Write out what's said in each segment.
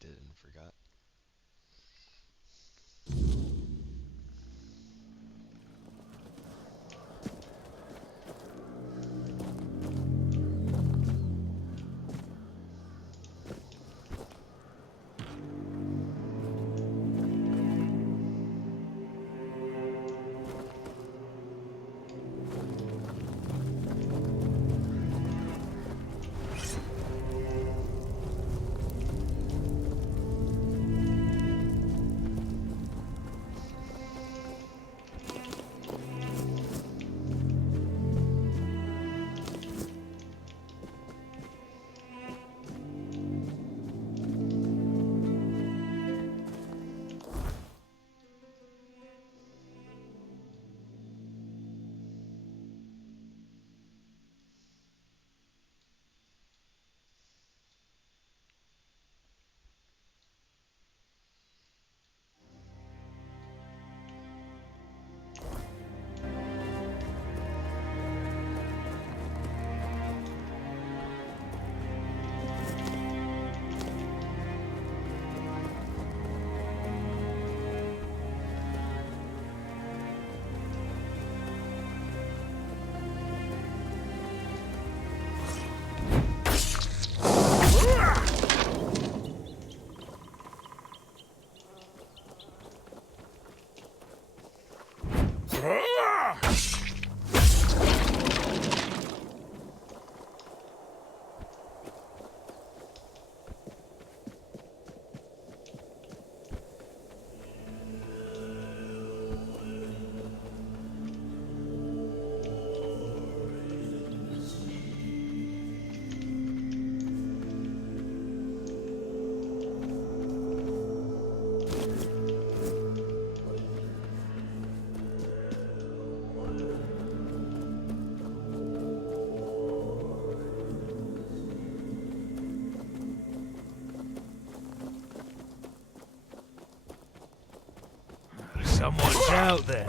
did and forgot. Someone's out there.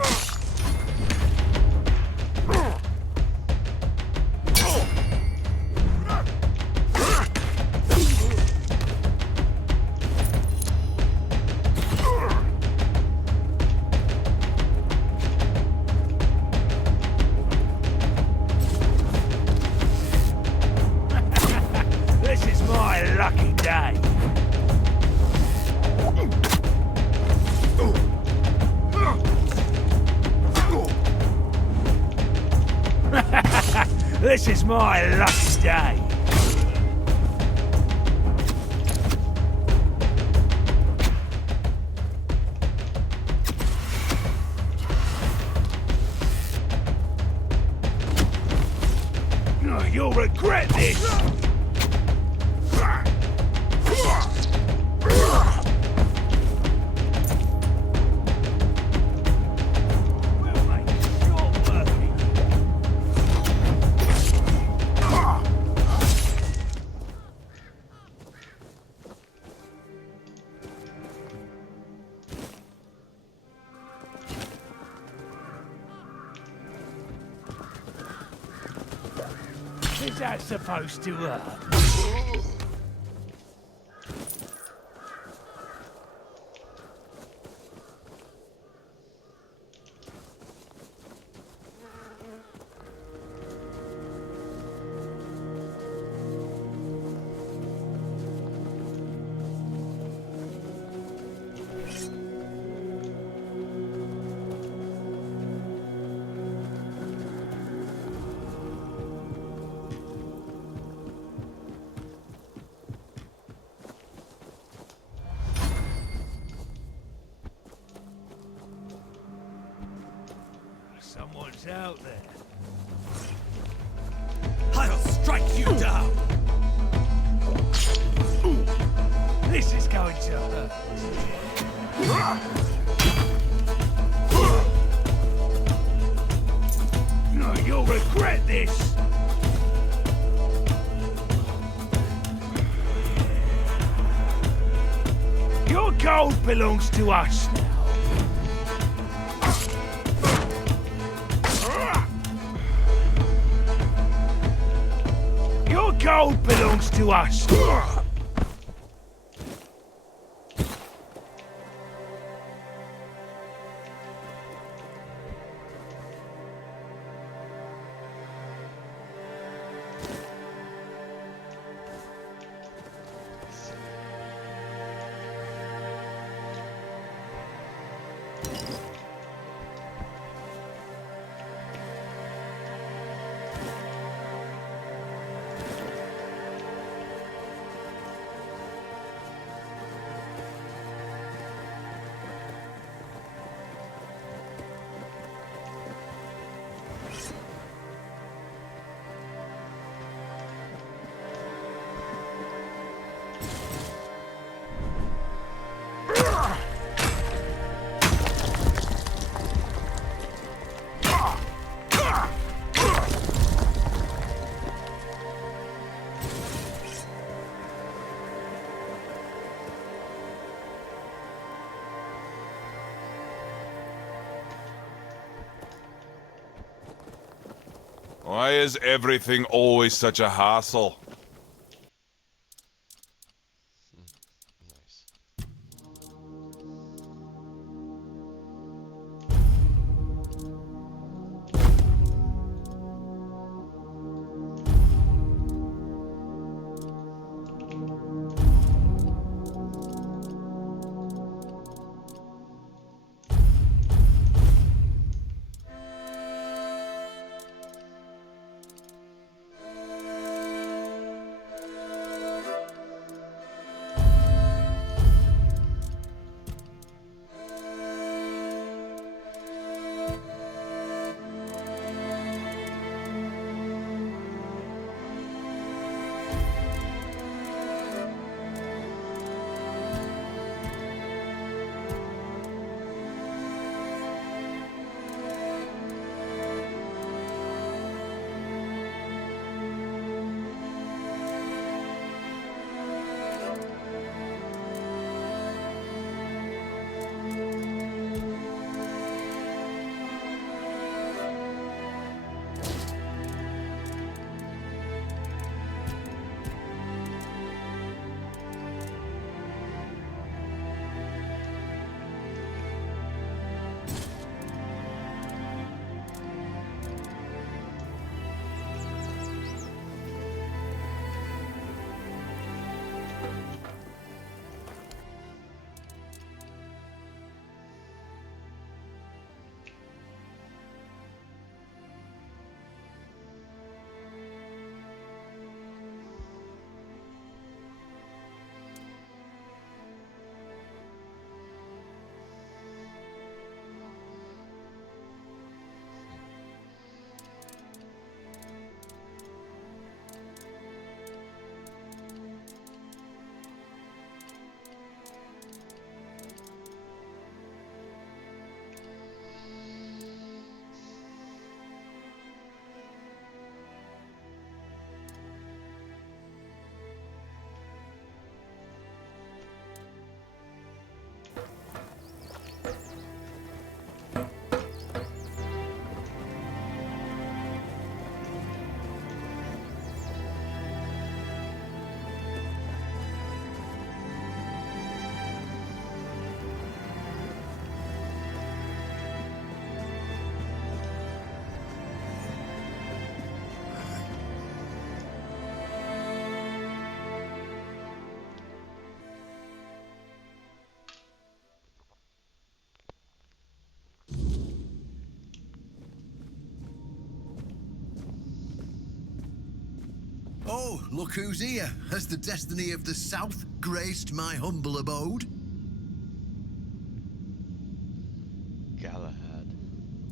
This is my lucky day. This is my lucky day. Oh, you'll regret this. Is that supposed to hurt? Someone's out there. I'll strike you down! This is going to hurt. No, you'll regret this! Your gold belongs to us now. Your gold belongs to us. Why is everything always such a hassle? Nice. Oh, look who's here. Has the destiny of the South graced my humble abode? Galahad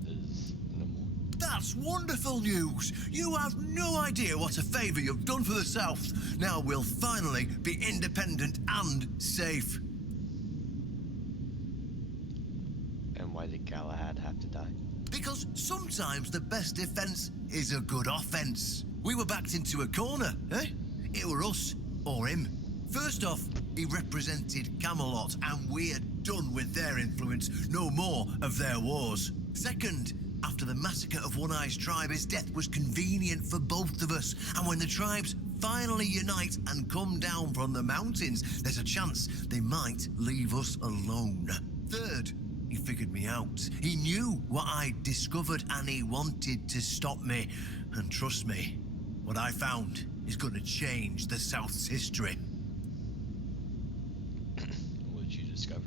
is no more. That's wonderful news. You have no idea what a favor you've done for the South. Now we'll finally be independent and safe. And why did Galahad have to die? Because sometimes the best defense is a good offense. We were backed into a corner, eh? It were us or him. First off, he represented Camelot, and we're done with their influence. No more of their wars. Second, after the massacre of One Eye's tribe, his death was convenient for both of us. And when the tribes finally unite and come down from the mountains, there's a chance they might leave us alone. Third, he figured me out. He knew what I'd discovered, and he wanted to stop me. And trust me, what I found is going to change the South's history. What did you discover?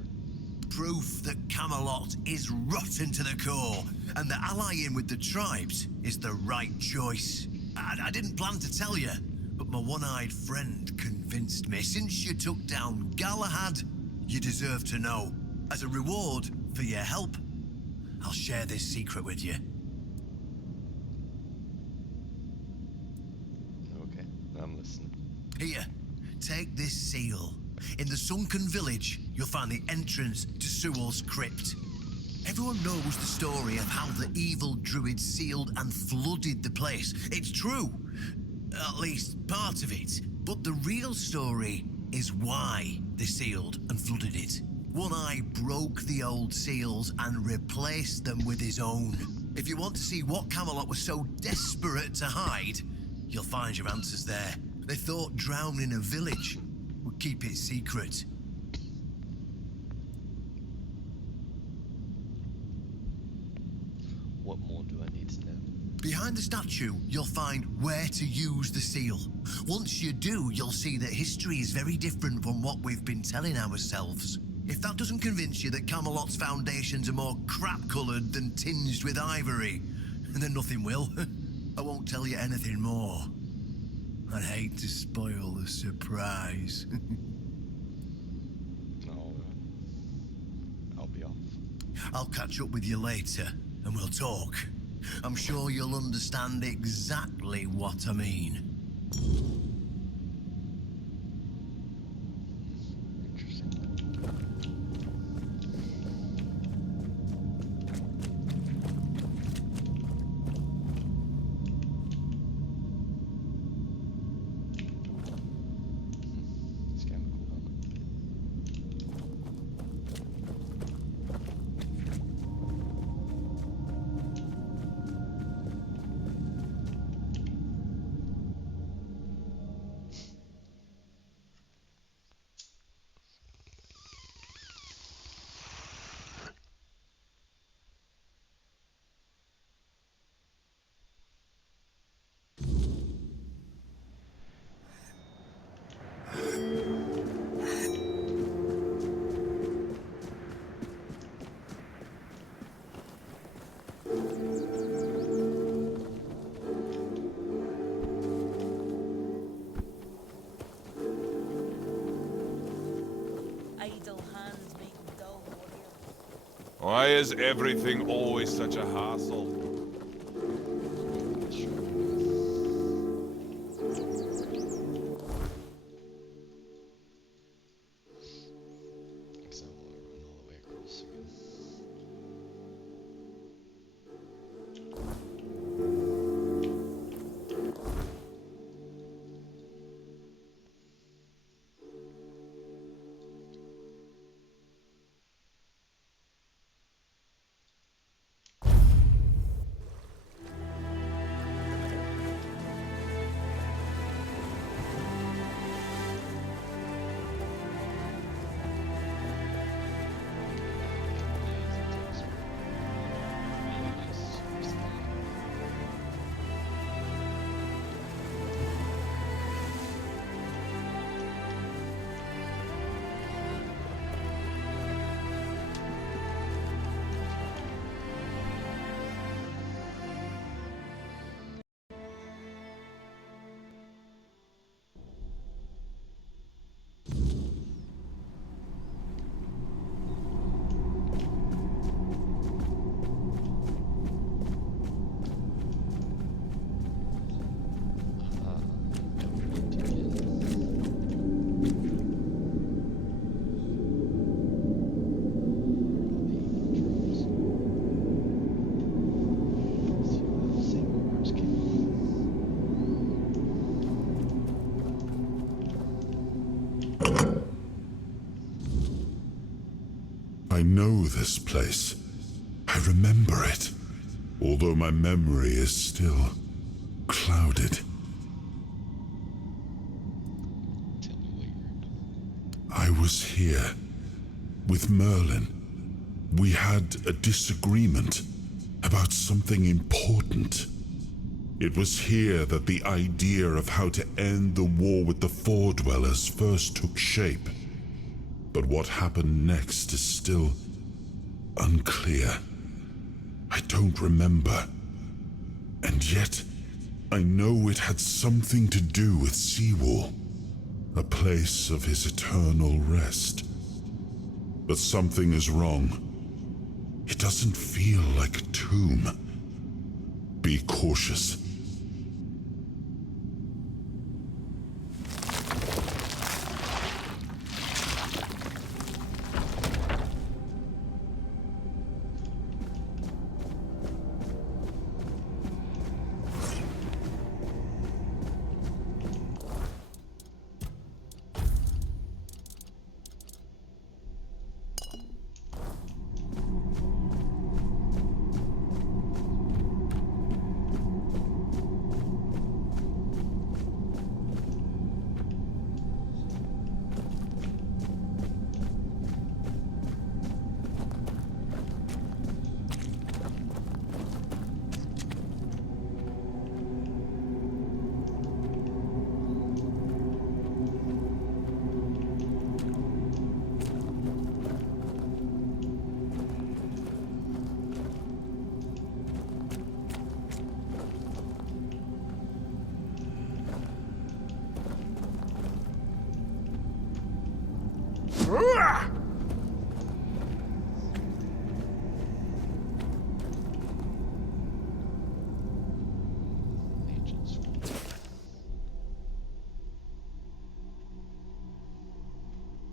Proof that Camelot is rotten to the core, and that allying with the tribes is the right choice. I didn't plan to tell you, but my one-eyed friend convinced me. Since you took down Galahad, you deserve to know. As a reward for your help, I'll share this secret with you. Okay, I'm listening. Here, take this seal. In the sunken village, you'll find the entrance to Sewell's crypt. Everyone knows the story of how the evil druid sealed and flooded the place. It's true, at least part of it. But the real story is why they sealed and flooded it. One Eye broke the old seals and replaced them with his own. If you want to see what Camelot was so desperate to hide, you'll find your answers there. They thought drowning a village would keep it secret. What more do I need to know? Behind the statue, you'll find where to use the seal. Once you do, you'll see that history is very different from what we've been telling ourselves. If that doesn't convince you that Camelot's foundations are more crap-coloured than tinged with ivory, then nothing will. I won't tell you anything more. I'd hate to spoil the surprise. I'll be off. I'll catch up with you later, and we'll talk. I'm sure you'll understand exactly what I mean. It's kind of cool helmet. Idle hands make dull warrior. Why is everything always such a hassle? Because I want to run all the way across again. I know this place. I remember it, although my memory is still clouded. Tell me what you remember. I was here with Merlin. We had a disagreement about something important. It was here that the idea of how to end the war with the Four-Dwellers first took shape. But what happened next is still unclear. I don't remember. And yet, I know it had something to do with Seawall, a place of his eternal rest. But something is wrong. It doesn't feel like a tomb. Be cautious. Agents.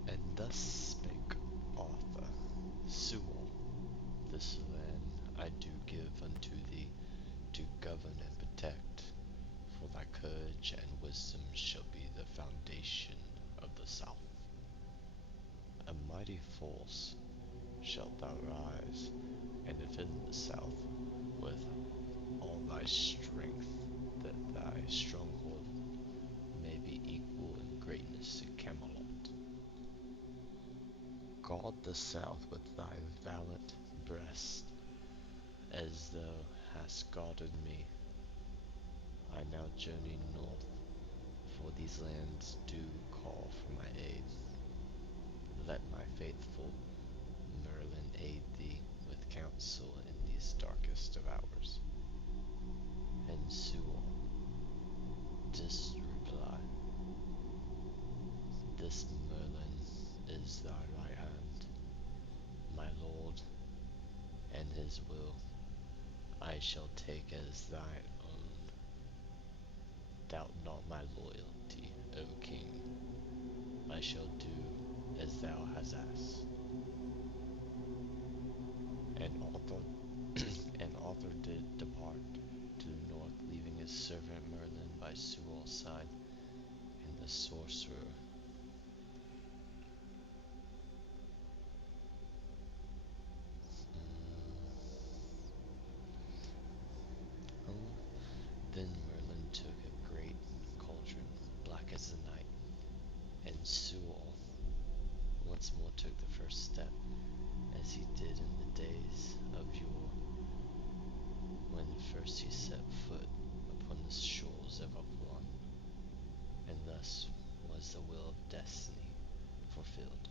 And thus spake Arthur, Sewell, this land I do give unto thee, to govern and protect, for thy courage and wisdom shall be the foundation of the South. A mighty force shalt thou rise, and defend the South with all thy strength, that thy stronghold may be equal in greatness to Camelot. Guard the South with thy valiant breast, as thou hast guarded me. I now journey north, for these lands do call for my aid. Let my faithful Merlin aid thee with counsel in these darkest of hours. And Sewell, didst reply, this Merlin is thy right hand, my lord, and his will I shall take as thine own. Doubt not my loyalty, O king. I shall do as thou hast asked. And Arthur did depart to the north, leaving his servant Merlin by Sewell's side, and the sorcerer Then Merlin took a great cauldron, black as the night, and Sewell once more took the first step, as he did in the days of yore, when first he set foot upon the shores of Avalon, and thus was the will of destiny fulfilled.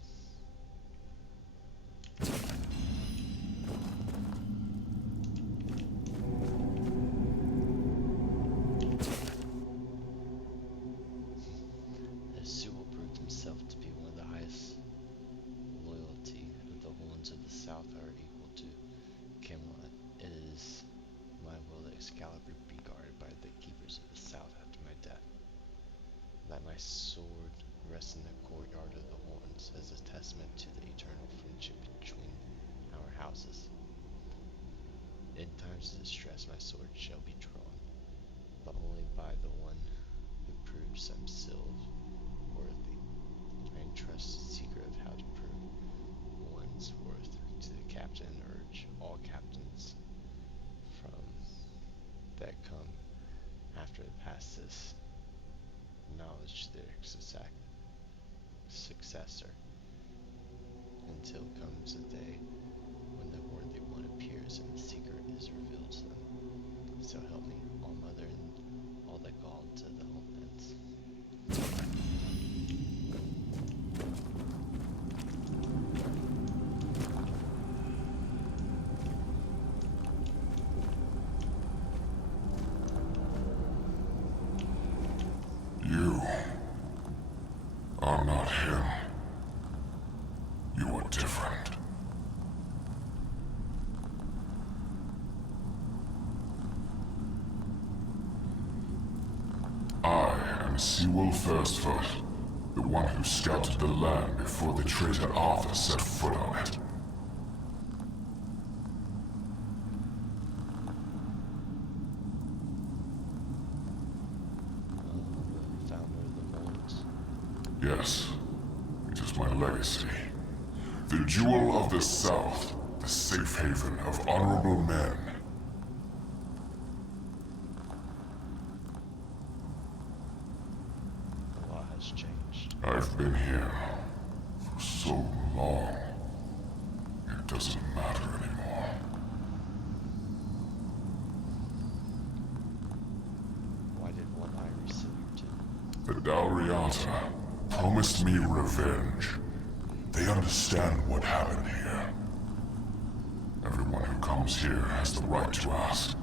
As Sewell proved himself to be one of the highest, loyalty of the horns of the South are equal to Camelot. It is my will that Excalibur be guarded by the keepers of the South after my death. Let my sword rest in the courtyard of the horns as a testament to the eternal friendship between our houses. In times of distress my sword shall be drawn, but only by the one who proves himself worthy. I entrust the secret of how to prove one's worth to the captain, and urge all captains from that come after the pass this knowledge to their successor, until comes a day when the worthy one appears and the secret is revealed to them. So help me, All Mother and all the gods of the homelands. You are not him. You are different. I am Sewell Firstfoot, the one who scouted the land before the traitor Arthur set foot on it. The founder of the horns. Yes, it is my legacy. The jewel of the South, the safe haven of honorable men. A lot has changed. I've been here for so long, it doesn't matter anymore. Why did one eye receive you? The Dalriata promised me revenge. They understand what happened here. Everyone who comes here has the right to ask.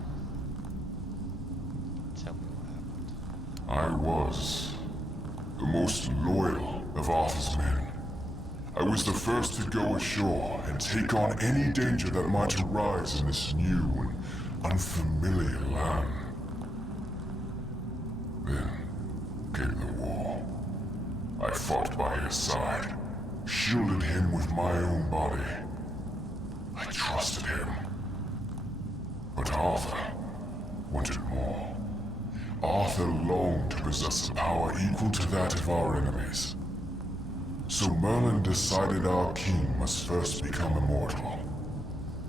Tell me what happened. I was the most loyal of Arthur's men. I was the first to go ashore and take on any danger that might arise in this new and unfamiliar land. Then came the war. I fought by his side, shielded him with my own body. I trusted him. But Arthur wanted more. Arthur longed to possess a power equal to that of our enemies. So Merlin decided our king must first become immortal.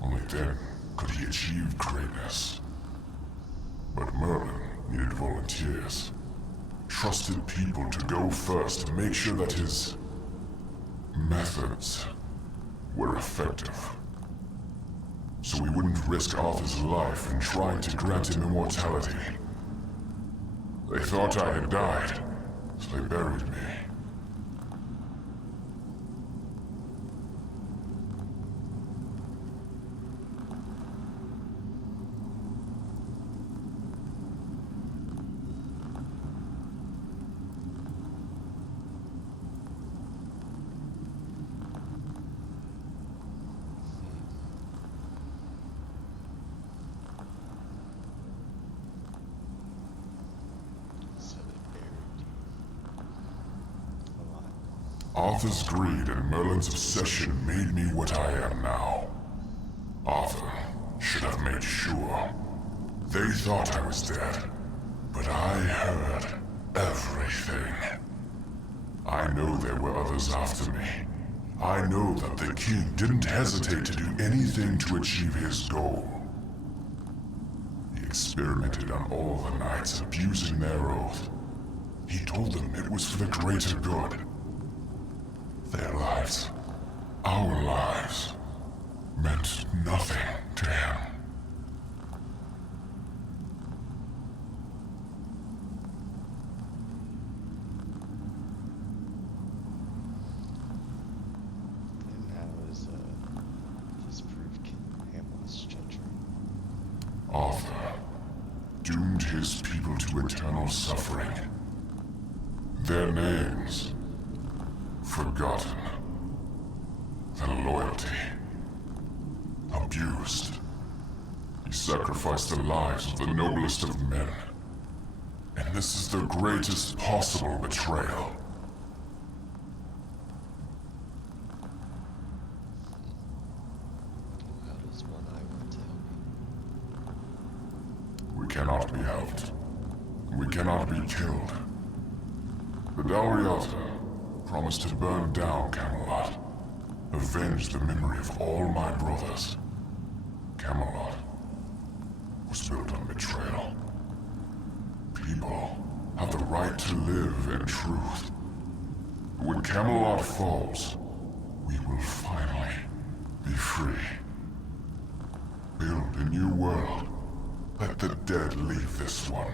Only then could he achieve greatness. But Merlin needed volunteers. Trusted people to go first to make sure that his methods were effective. So we wouldn't risk Arthur's life in trying to grant him immortality. They thought I had died, so they buried me. Arthur's greed and Merlin's obsession made me what I am now. Arthur should have made sure. They thought I was dead, but I heard everything. I know there were others after me. I know that the king didn't hesitate to do anything to achieve his goal. He experimented on all the knights, abusing their oath. He told them it was for the greater good. Their lives, our lives, meant nothing to him. And how is this proof Hamlet's treachery? Arthur doomed his people to eternal suffering. Their names forgotten. Their loyalty abused. He sacrificed the lives of the noblest of men. And this is the greatest possible betrayal. How does one eye want to help you? We cannot be helped. We cannot be killed. The Dalriata promised to burn down Camelot, avenge the memory of all my brothers. Camelot was built on betrayal. People have the right to live in truth. When Camelot falls, we will finally be free. Build a new world. Let the dead leave this one.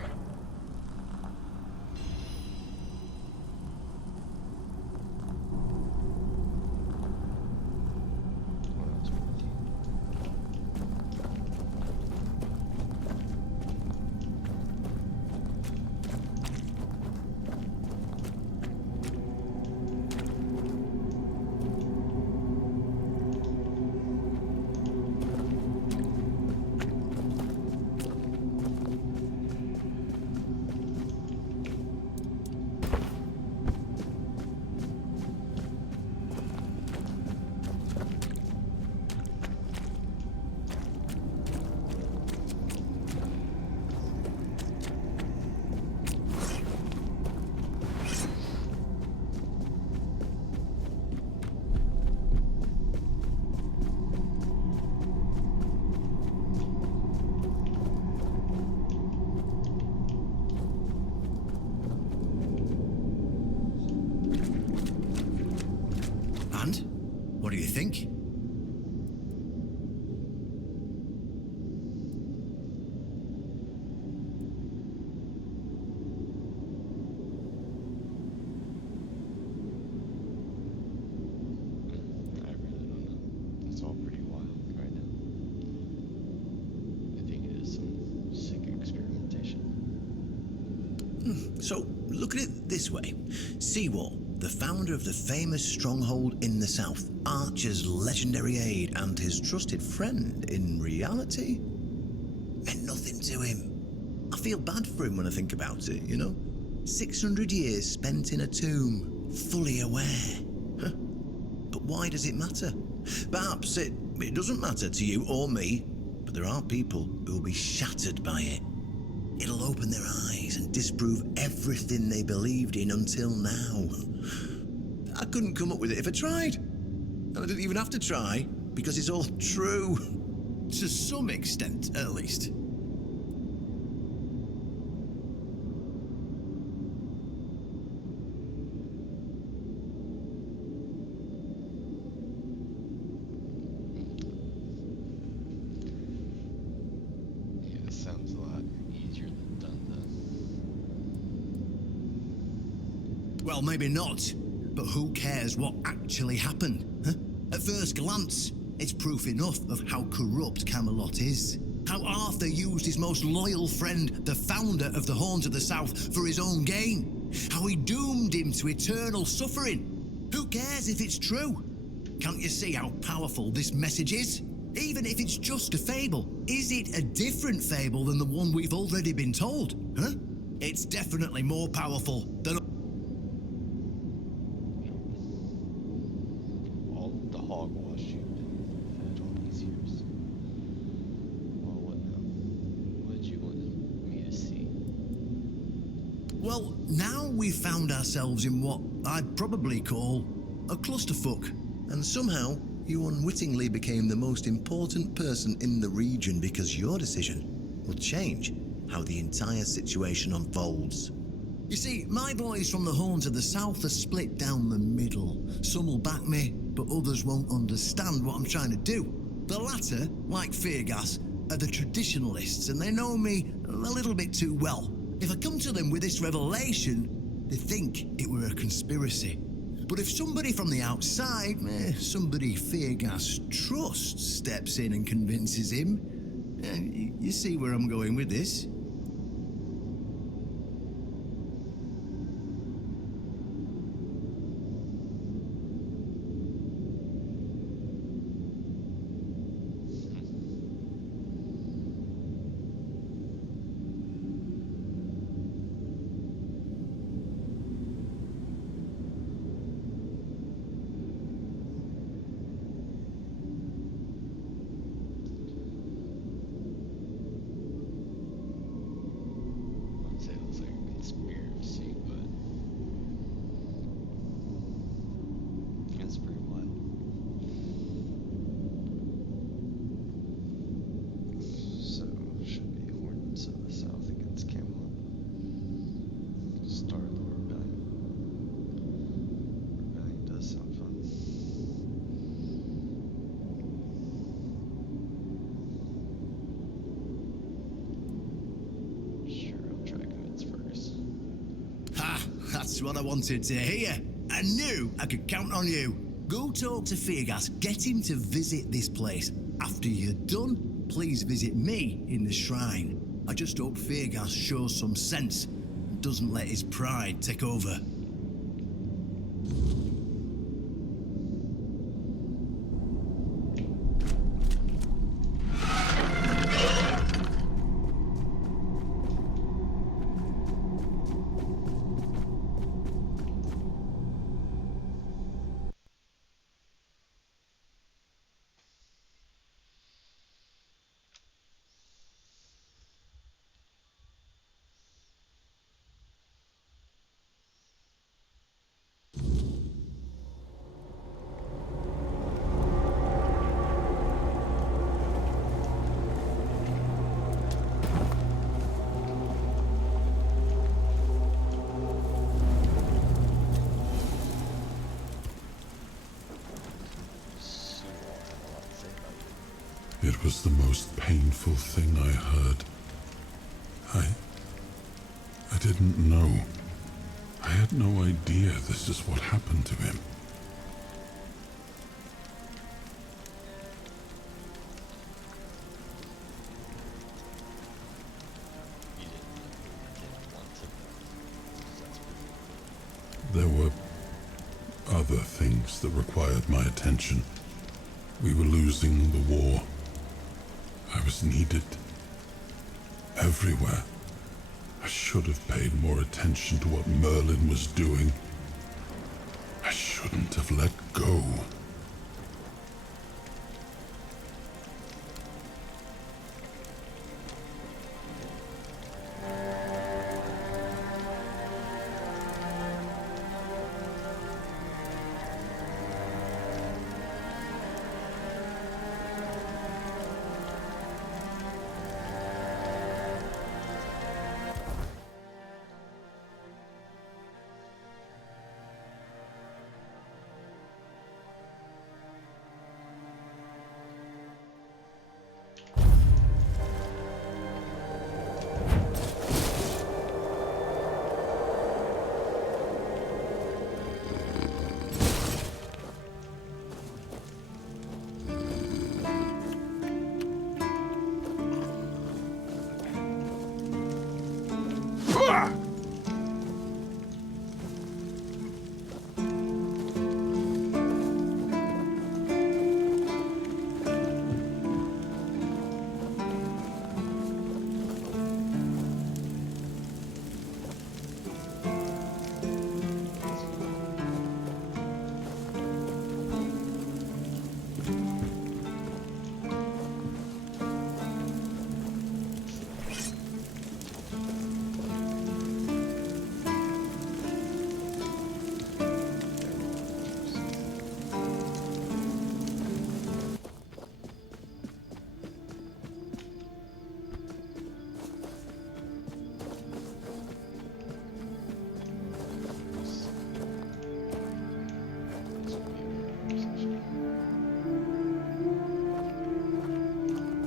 And? What do you think? I really don't know. It's all pretty wild right now. I think it is some sick experimentation. So, look at it this way. Seawall, the founder of the famous stronghold in the south, Archer's legendary aide and his trusted friend, in reality, meant nothing to him. I feel bad for him when I think about it, you know? 600 years spent in a tomb, fully aware. Huh. But why does it matter? Perhaps it doesn't matter to you or me, but there are people who will be shattered by it. It'll open their eyes and disprove everything they believed in until now. I couldn't come up with it if I tried. And I didn't even have to try, because it's all true. To some extent, at least. Yeah, it sounds a lot easier than done, though. Well, maybe not. But who cares what actually happened? Huh? At first glance, it's proof enough of how corrupt Camelot is. How Arthur used his most loyal friend, the founder of the Horns of the South, for his own gain. How he doomed him to eternal suffering. Who cares if it's true? Can't you see how powerful this message is? Even if it's just a fable, is it a different fable than the one we've already been told? Huh? It's definitely more powerful than... All the hogwash you've been fed all these years. Well, what now? What did you want me to see? Well, now we've found ourselves in what I'd probably call a clusterfuck. And somehow, you unwittingly became the most important person in the region because your decision will change how the entire situation unfolds. You see, my boys from the Horns of the South are split down the middle. Some will back me, but others won't understand what I'm trying to do. The latter, like Feargas, are the traditionalists, and they know me a little bit too well. If I come to them with this revelation, they think it were a conspiracy. But if somebody from the outside, somebody Feargas trusts, steps in and convinces him, you see where I'm going with this? I'd say it looks like a conspiracy, but it's pretty wild. So, should be Horns of the South against Camelot. Start of the Rebellion. Rebellion does sound fun. Sure, I'll try goods first. Ha! That's what I wanted to hear. I knew I could count on you. Go talk to Feargas. Get him to visit this place. After you're done, please visit me in the shrine. I just hope Feargas shows some sense and doesn't let his pride take over. Soon I'll have a lot to say about you. It was the most painful thing I heard. I didn't know. I had no idea this is what happened to him. You didn't want to know, 'cause that's pretty There were Other things that required my attention. We were losing the war. I was needed everywhere. I should have paid more attention to what Merlin was doing. I shouldn't have let go.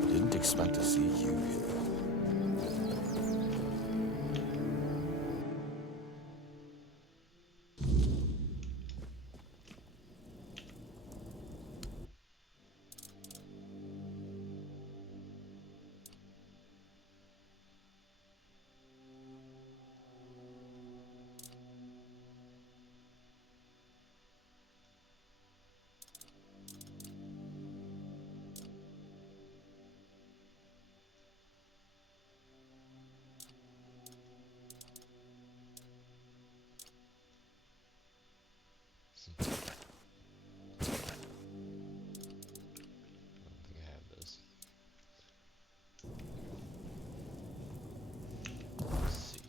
Didn't expect to see you here. I don't think I have those. Let's see.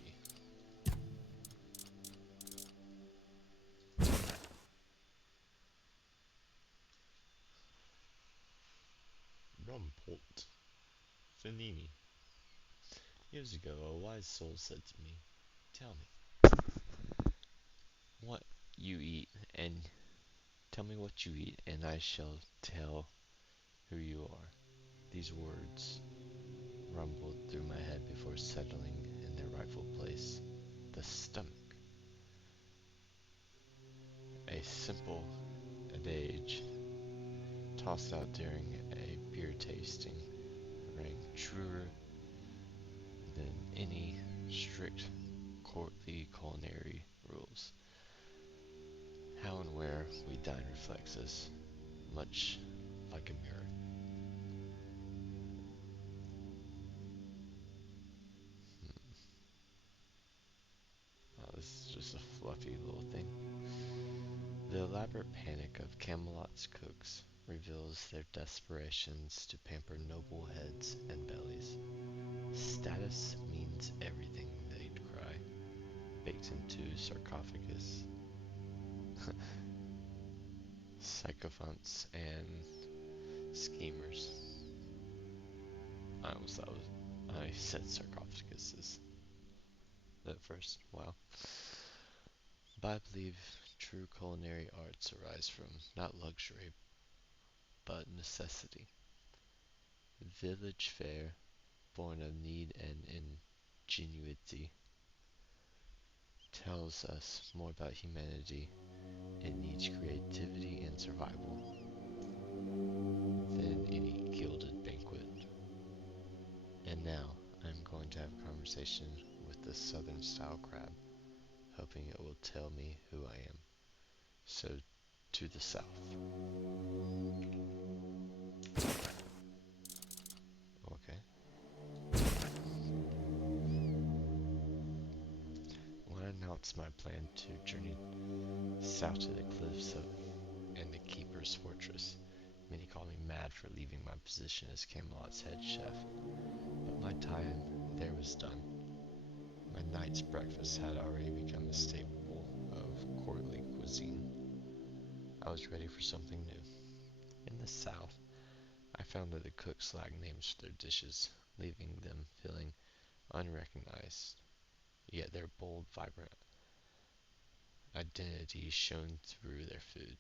Rumpelt. Fanini. Years ago, a wise soul said to me, "Tell me what you eat, and tell me what you eat, and I shall tell who you are." These words rumbled through my head before settling in their rightful place, the stomach. A simple adage tossed out during a beer tasting rang truer than any strict courtly culinary rules. How and where we dine reflects us, much like a mirror. Oh, this is just a fluffy little thing. The elaborate panic of Camelot's cooks reveals their desperations to pamper noble heads and bellies. Status means everything, they'd cry, baked into sarcophagus, sycophants, and schemers. I almost thought I said sarcophaguses at first. Wow. But I believe true culinary arts arise from not luxury, but necessity. Village fare, born of need and ingenuity, tells us more about humanity. It needs creativity and survival than any gilded banquet. And now, I'm going to have a conversation with the southern style crab, hoping it will tell me who I am. So, to the south. Okay. When I announced my plan to journey south to the cliffs of and the Keeper's Fortress, many called me mad for leaving my position as Camelot's head chef. But my time there was done. My night's breakfast had already become a staple of courtly cuisine. I was ready for something new. In the south, I found that the cooks lacked names for their dishes, leaving them feeling unrecognized, yet their bold, vibrant identity shone through their food.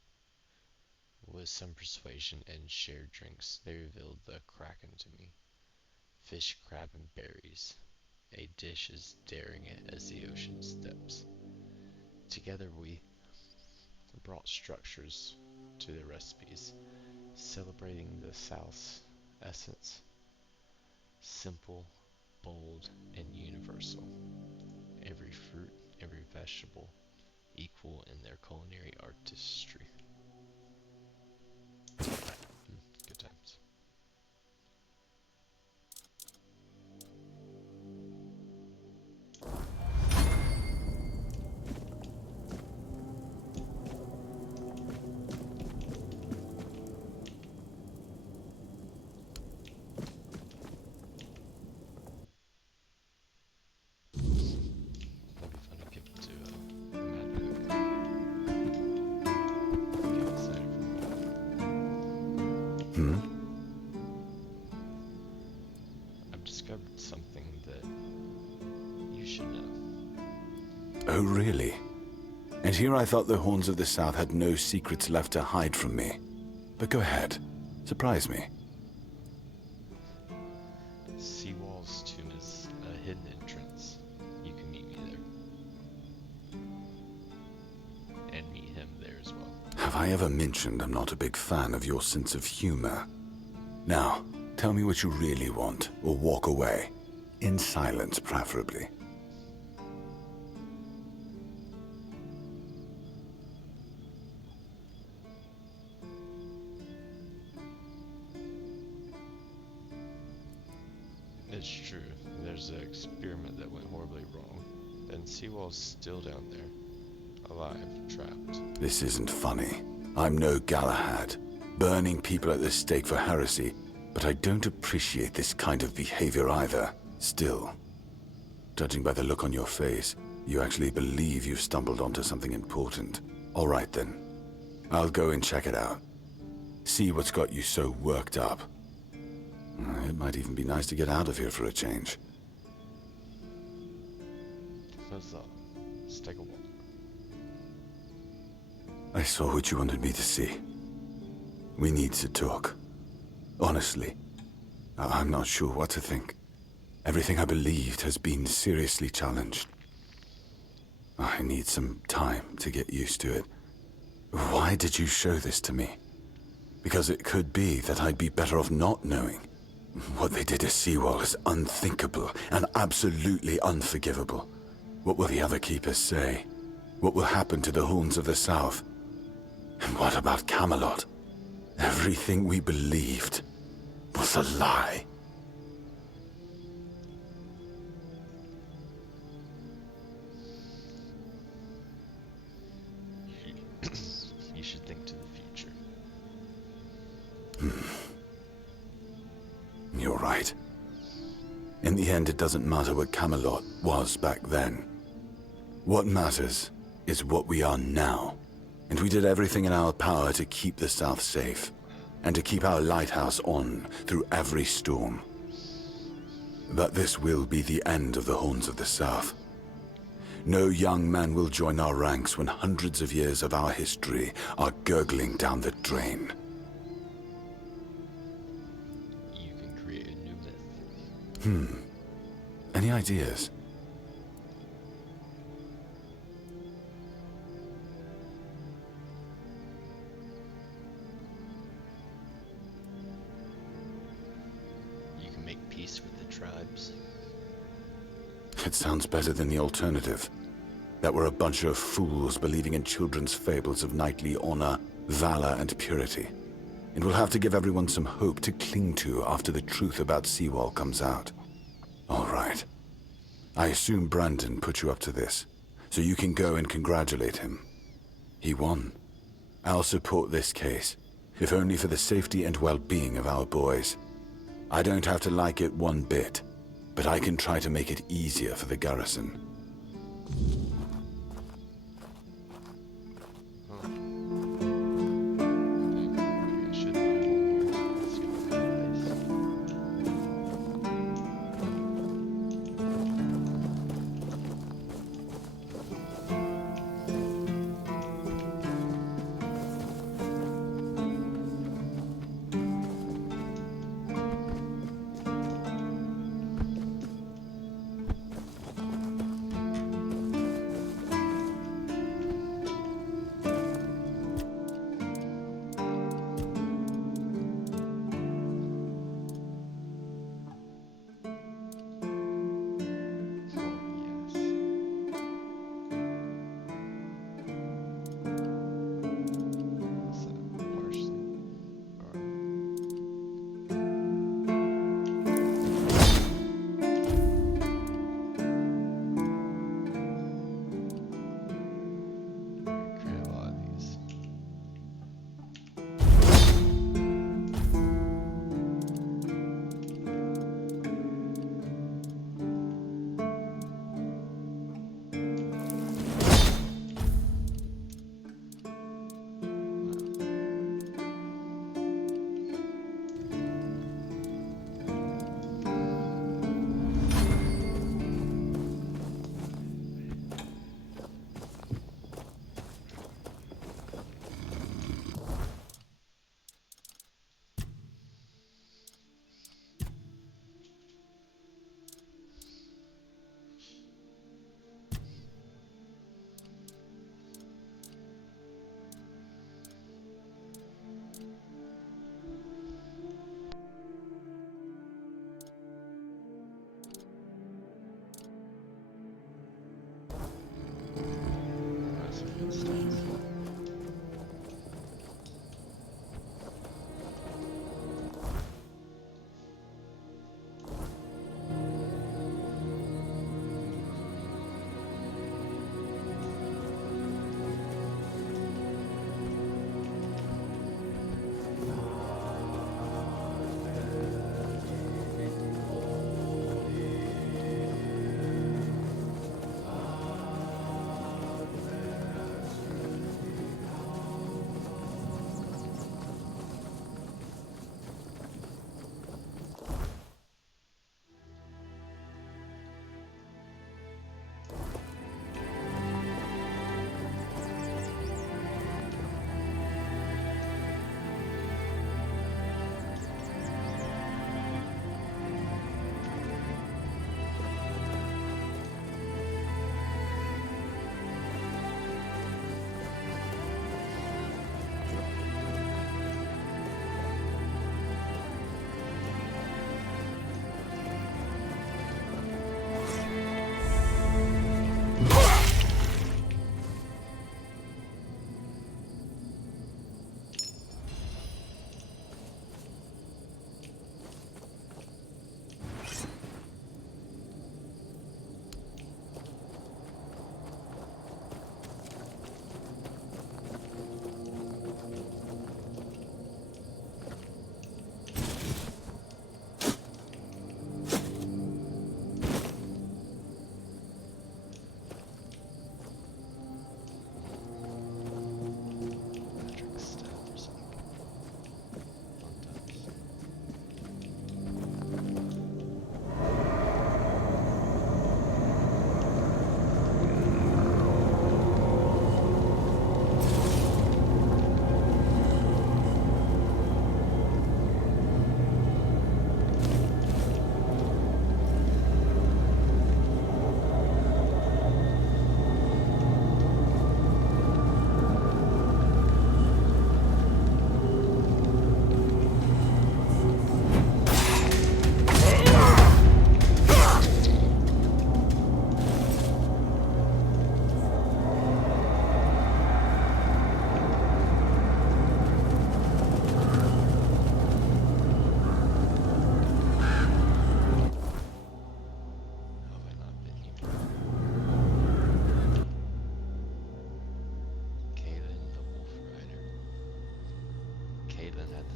With some persuasion and shared drinks, they revealed the kraken to me. Fish, crab, and berries, a dish as daring as the ocean's depths. Together we brought structures to the recipes, celebrating the South's essence, simple, bold, and universal. Every fruit, every vegetable, equal in their culinary artistry. Good times. That'd be fun to get to Mad Cook. Get excited for that. I've discovered something that you should know. Oh, really? And here I thought the Horns of the South had no secrets left to hide from me. But go ahead. Surprise me. Seawall's tomb is a hidden entrance. You can meet me there. And meet him there as well. Have I ever mentioned I'm not a big fan of your sense of humor? Now, tell me what you really want, or walk away. In silence, preferably. It's true. There's an experiment that went horribly wrong. And Seawall's still down there. Alive, trapped. This isn't funny. I'm no Galahad, burning people at the stake for heresy, but I don't appreciate this kind of behavior either. Still, judging by the look on your face, you actually believe you've stumbled onto something important. All right then. I'll go and check it out. See what's got you so worked up. It might even be nice to get out of here for a change. Let's take a walk. I saw what you wanted me to see. We need to talk. Honestly, I'm not sure what to think. Everything I believed has been seriously challenged. I need some time to get used to it. Why did you show this to me? Because it could be that I'd be better off not knowing. What they did to Seawall is unthinkable and absolutely unforgivable. What will the other keepers say? What will happen to the Horns of the South? And what about Camelot? Everything we believed was a lie. You should think to the future. You're right. In the end, it doesn't matter what Camelot was back then. What matters is what we are now. And we did everything in our power to keep the South safe, and to keep our lighthouse on through every storm. But this will be the end of the Horns of the South. No young man will join our ranks when hundreds of years of our history are gurgling down the drain. You can create a new myth. Any ideas? You can make peace with the tribes. It sounds better than the alternative. that we're a bunch of fools believing in children's fables of knightly honor, valor, and purity. And we'll have to give everyone some hope to cling to after the truth about Seawall comes out. All right. I assume Brandon put you up to this, so you can go and congratulate him. He won. I'll support this case, if only for the safety and well-being of our boys. I don't have to like it one bit, but I can try to make it easier for the garrison.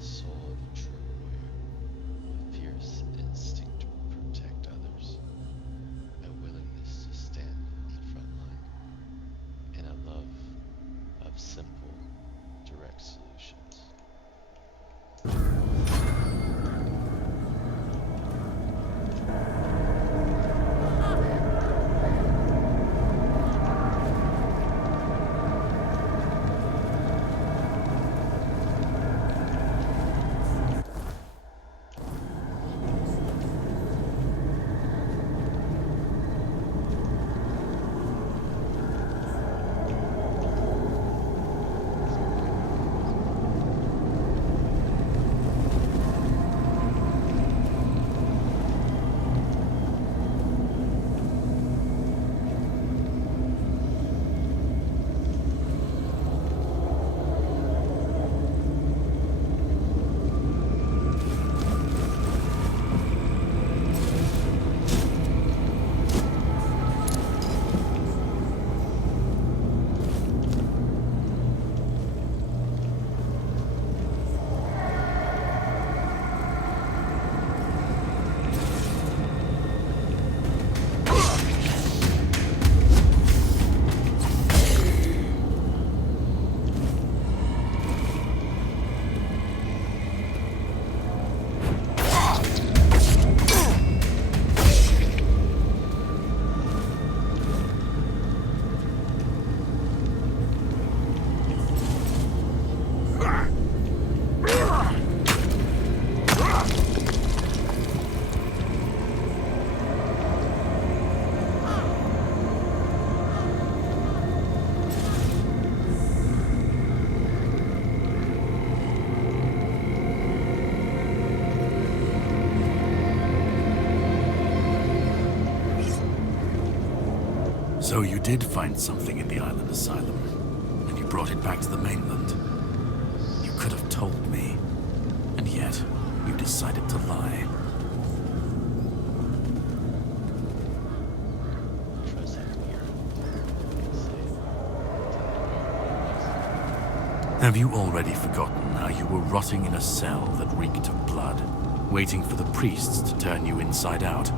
the soul of a true warrior, a fierce instinct to protect others, a willingness to stand on the front line, and a love of simple, direct solutions. So you did find something in the island asylum, and you brought it back to the mainland. You could have told me, and yet you decided to lie. Trust that mirror. Have you already forgotten how you were rotting in a cell that reeked of blood, waiting for the priests to turn you inside out?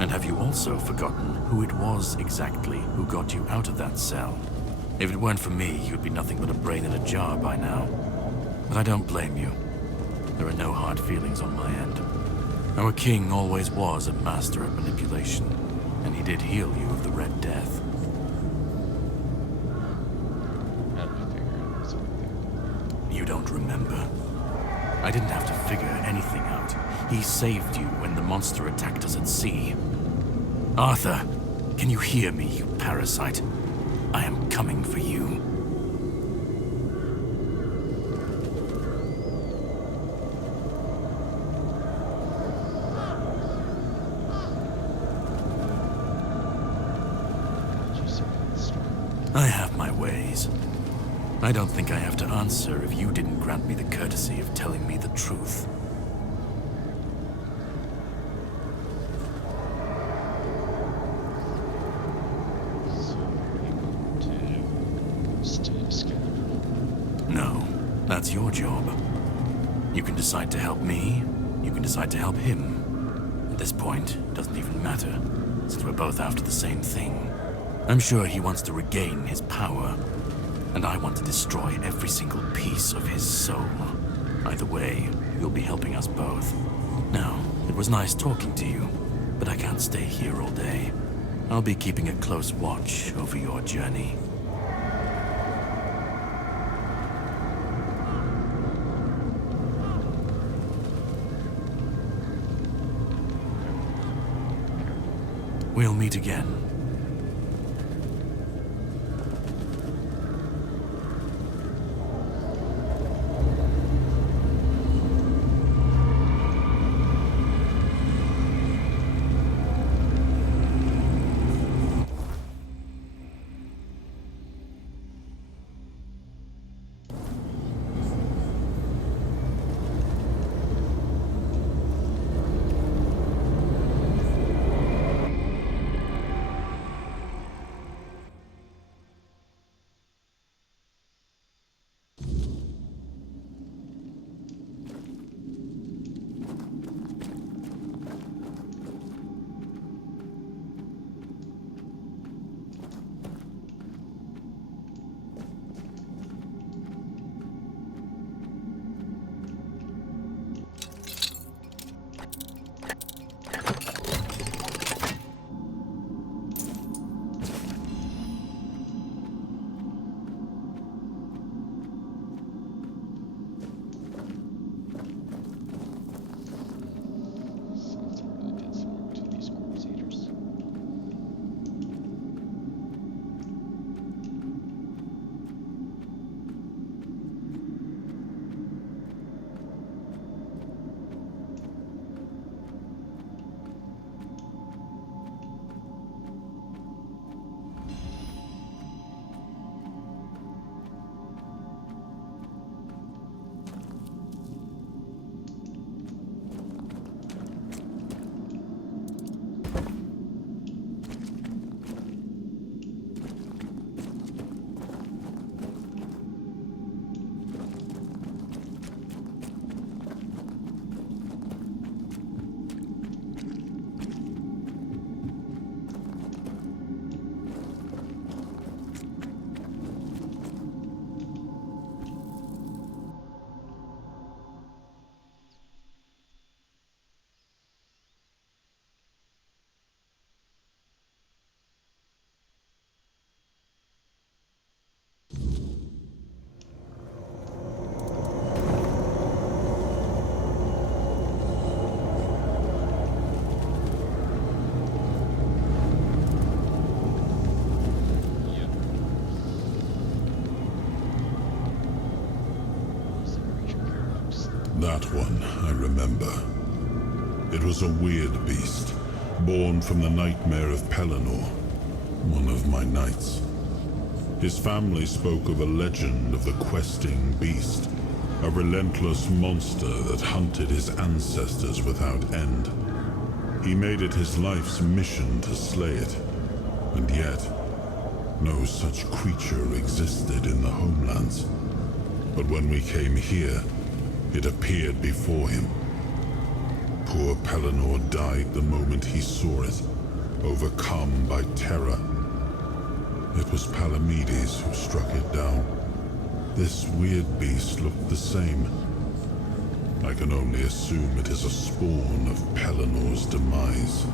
And have you also forgotten who it was exactly who got you out of that cell? If it weren't for me, you'd be nothing but a brain in a jar by now. But I don't blame you. There are no hard feelings on my end. Our king always was a master of manipulation, and he did heal you of the Red Death. How did we figure it was over? You don't remember? I didn't have to figure anything out. He saved you when the monster attacked us at sea. Arthur, can you hear me, you parasite? I am coming for you. I have my ways. I don't think I have to answer if you didn't grant me the courtesy of telling me the truth. No, that's your job. You can decide to help me, you can decide to help him. At this point, it doesn't even matter, since we're both after the same thing. I'm sure he wants to regain his power, and I want to destroy every single piece of his soul. Either way, you'll be helping us both. Now, it was nice talking to you, but I can't stay here all day. I'll be keeping a close watch over your journey. We'll meet again. That one, I remember. It was a weird beast, born from the nightmare of Pelennor, one of my knights. His family spoke of a legend of the questing beast, a relentless monster that hunted his ancestors without end. He made it his life's mission to slay it, and yet, no such creature existed in the homelands. But when we came here, it appeared before him. Poor Pelennor died the moment he saw it, overcome by terror. It was Palamedes who struck it down. This weird beast looked the same. I can only assume it is a spawn of Pellennor's demise.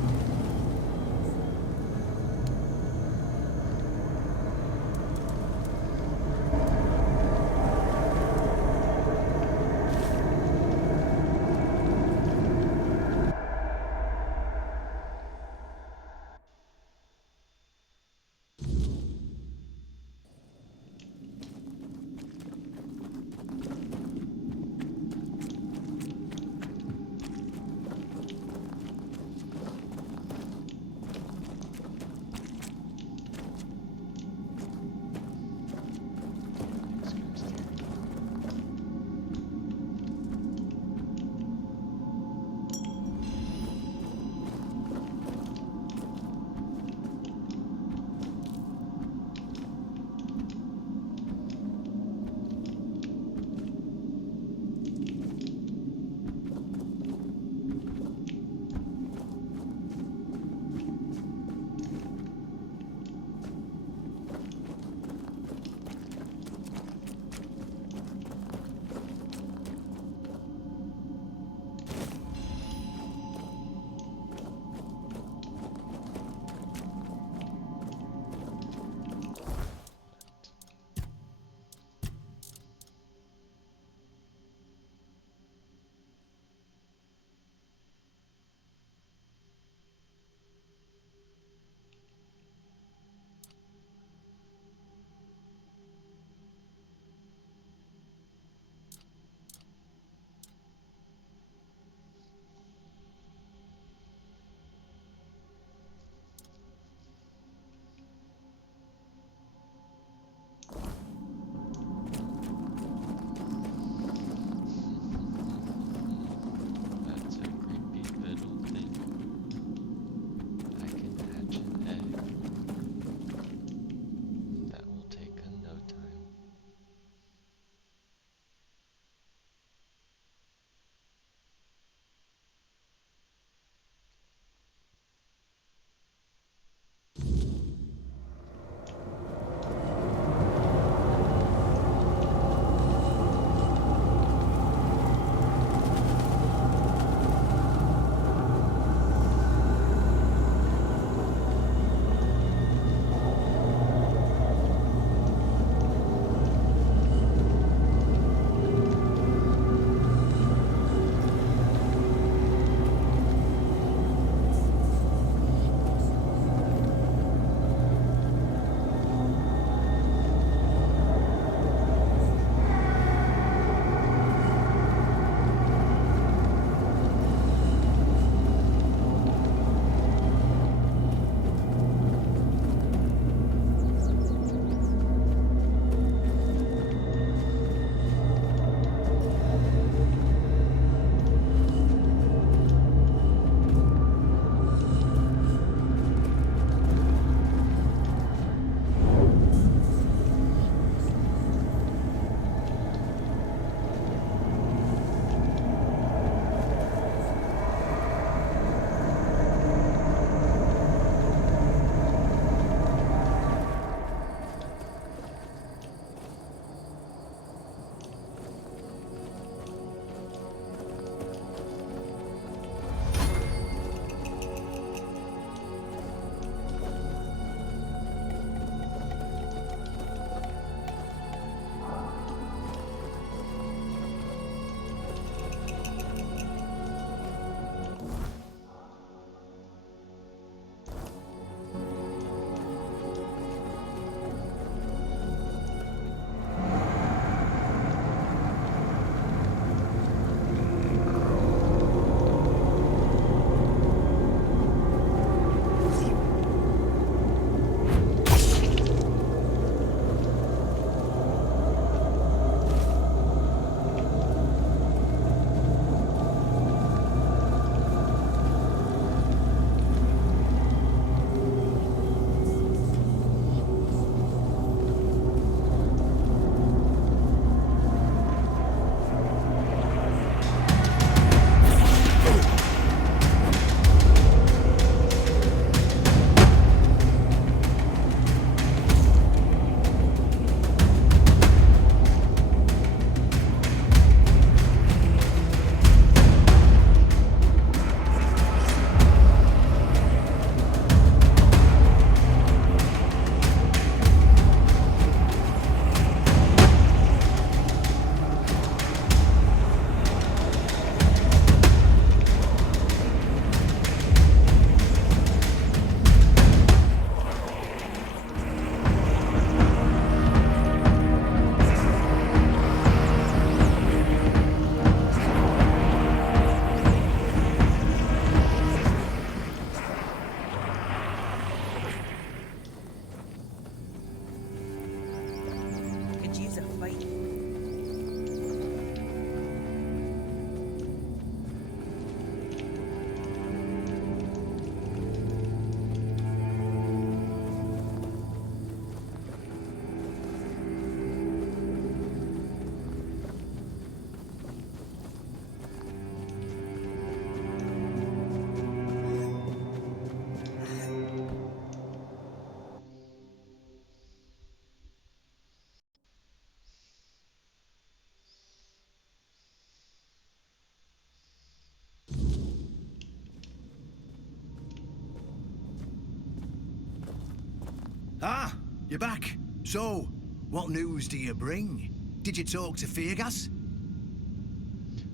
Ah, you're back. So, what news do you bring? Did you talk to Feargas?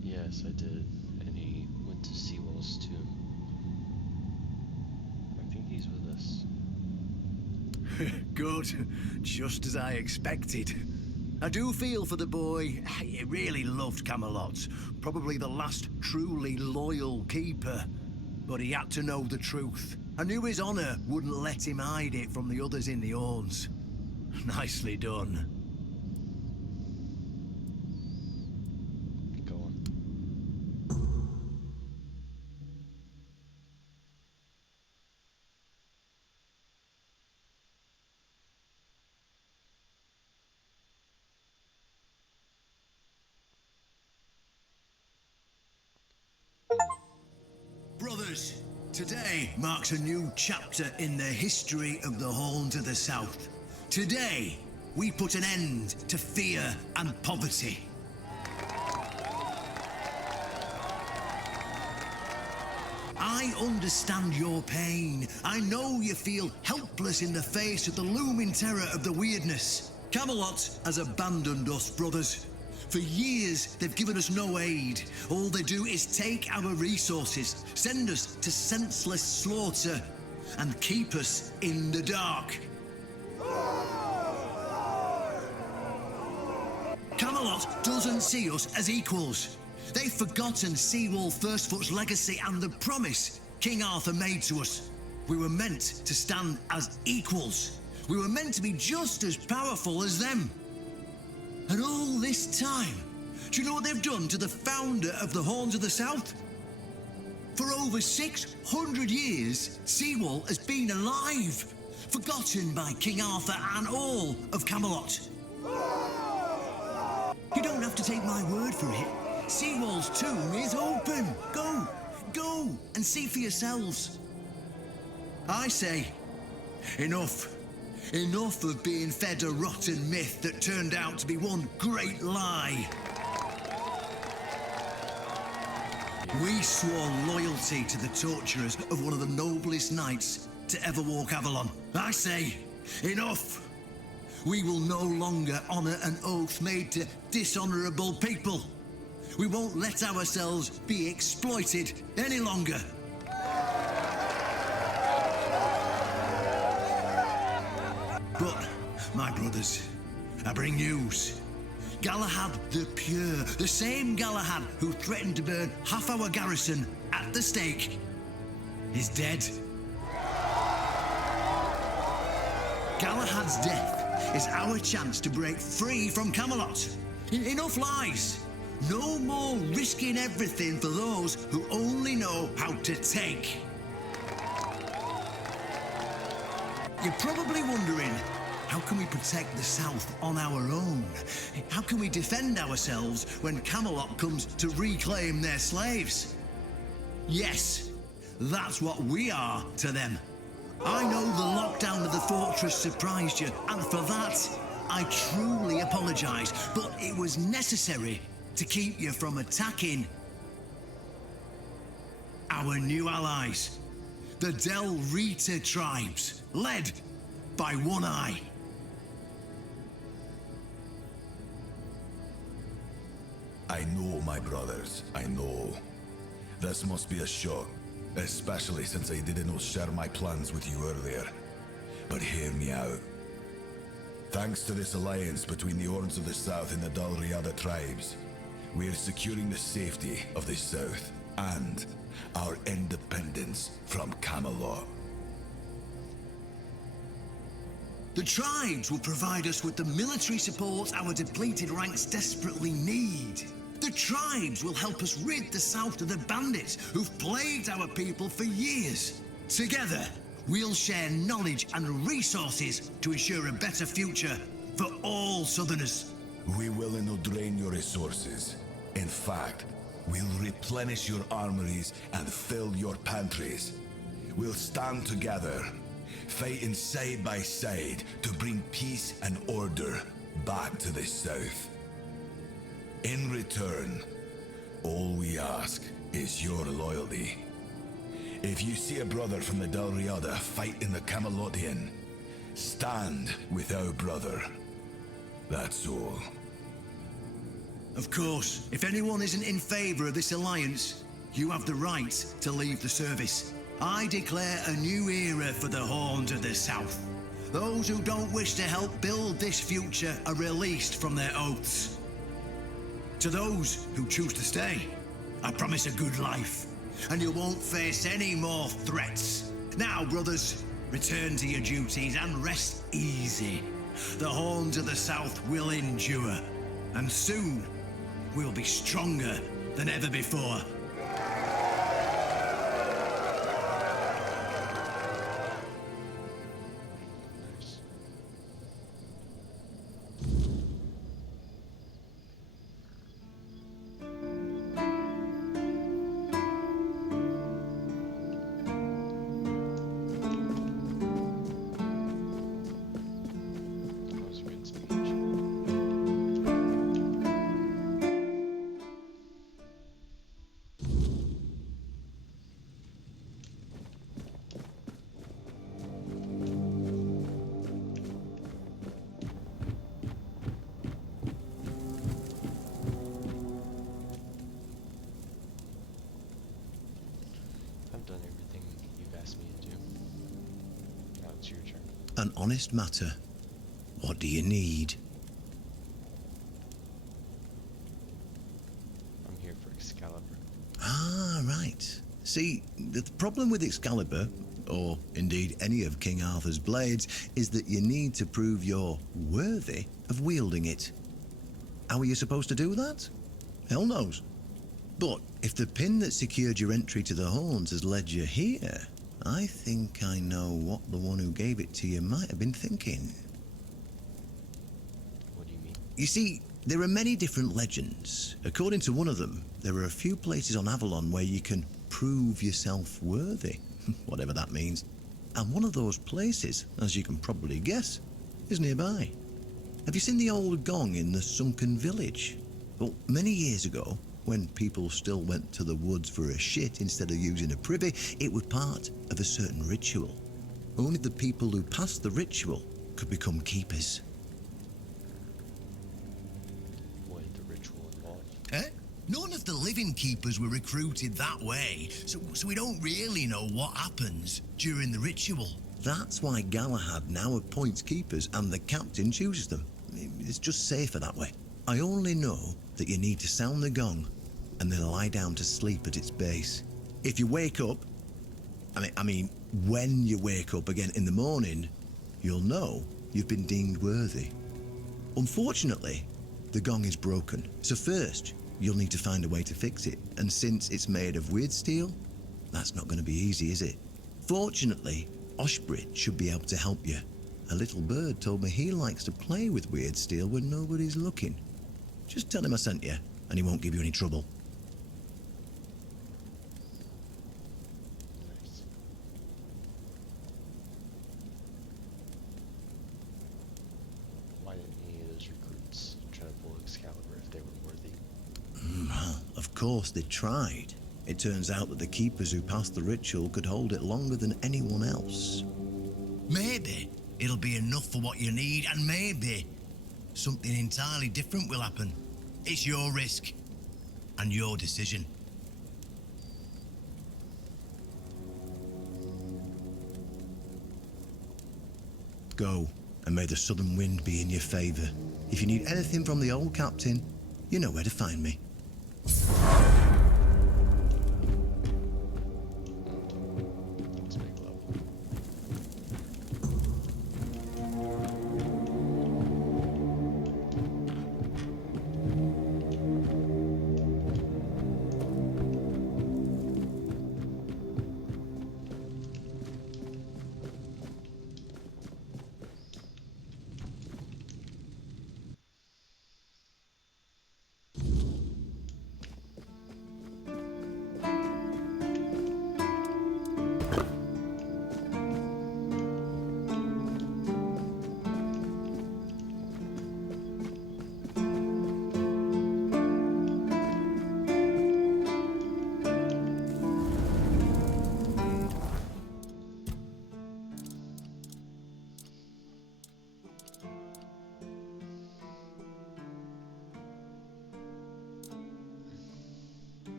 Yes, I did. And he went to Seawall's tomb. I think he's with us. Good. Just as I expected. I do feel for the boy. He really loved Camelot. Probably the last truly loyal keeper. But he had to know the truth. I knew his honor wouldn't let him hide it from the others in the Orns. Nicely done. Go on. Brothers, today marks a new chapter in the history of the Horns of the South. Today, we put an end to fear and poverty. I understand your pain. I know you feel helpless in the face of the looming terror of the weirdness. Camelot has abandoned us, brothers. For years, they've given us no aid. All they do is take our resources, send us to senseless slaughter, and keep us in the dark. Camelot doesn't see us as equals. They've forgotten Seawall Firstfoot's legacy and the promise King Arthur made to us. We were meant to stand as equals. We were meant to be just as powerful as them. And all this time, do you know what they've done to the founder of the Horns of the South? For over 600 years, Seawall has been alive, forgotten by King Arthur and all of Camelot. You don't have to take my word for it. Seawall's tomb is open. Go and see for yourselves. I say, enough. Enough of being fed a rotten myth that turned out to be one great lie. We swore loyalty to the torturers of one of the noblest knights to ever walk Avalon. I say, enough! We will no longer honor an oath made to dishonorable people. We won't let ourselves be exploited any longer. But, my brothers, I bring news. Galahad the Pure, the same Galahad who threatened to burn half our garrison at the stake, is dead. Galahad's death is our chance to break free from Camelot. Enough lies. No more risking everything for those who only know how to take. You're probably wondering, how can we protect the South on our own? How can we defend ourselves when Camelot comes to reclaim their slaves? Yes, that's what we are to them. I know the lockdown of the fortress surprised you, and for that, I truly apologize, but it was necessary to keep you from attacking our new allies, the Del Rita tribes, led by One Eye. I know, my brothers, I know. This must be a shock, especially since I didn't share my plans with you earlier. But hear me out. Thanks to this alliance between the Horns of the South and the Dal Riada tribes, we are securing the safety of the South and our independence from Camelot. The tribes will provide us with the military support our depleted ranks desperately need. The tribes will help us rid the South of the bandits who've plagued our people for years. Together, we'll share knowledge and resources to ensure a better future for all Southerners. We will not drain your resources. In fact, we'll replenish your armories and fill your pantries. We'll stand together, fighting side by side to bring peace and order back to the South. In return, all we ask is your loyalty. If you see a brother from the Dal Riada fight in the Camelotian, Stand with our brother. That's all. Of course, if anyone isn't in favor of this alliance, you have the right to leave the service. I declare a new era for the Horns of the South. Those who don't wish to help build this future are released from their oaths. To those who choose to stay, I promise a good life, and you won't face any more threats. Now, brothers, return to your duties and rest easy. The Horns of the South will endure, and soon we'll be stronger than ever before. That was a good speech. I've done everything you've asked me to do. Now it's your turn. An honest matter. What do you need? I'm here for Excalibur. Ah, right. See, the problem with Excalibur, or indeed any of King Arthur's blades, is that you need to prove you're worthy of wielding it. How are you supposed to do that? Hell knows. But if the pin that secured your entry to the Horns has led you here, I think I know what the one who gave it to you might have been thinking. What do you mean? You see, there are many different legends. According to one of them, there are a few places on Avalon where you can prove yourself worthy, whatever that means. And one of those places, as you can probably guess, is nearby. Have you seen the old gong in the sunken village? Well, many years ago, when people still went to the woods for a shit instead of using a privy, it was part of a certain ritual. Only the people who passed the ritual could become keepers. What did the ritual involve? Eh? None of the living keepers were recruited that way, so we don't really know what happens during the ritual. That's why Galahad now appoints keepers and the captain chooses them. It's just safer that way. I only know that you need to sound the gong and then lie down to sleep at its base. If you wake up, I mean, when you wake up again in the morning, you'll know you've been deemed worthy. Unfortunately, the gong is broken, so first you'll need to find a way to fix it, and since it's made of weird steel, that's not going to be easy, is it? Fortunately, Oshbrit should be able to help you. A little bird told me he likes to play with weird steel when nobody's looking. Just tell him I sent you, and he won't give you any trouble. Nice. Why didn't any of those recruits try to pull Excalibur if they were worthy? Well, of course they tried. It turns out that the keepers who passed the ritual could hold it longer than anyone else. Maybe it'll be enough for what you need, and maybe something entirely different will happen. It's your risk and your decision. Go, and may the southern wind be in your favor. If you need anything from the old captain, you know where to find me. It's a big level.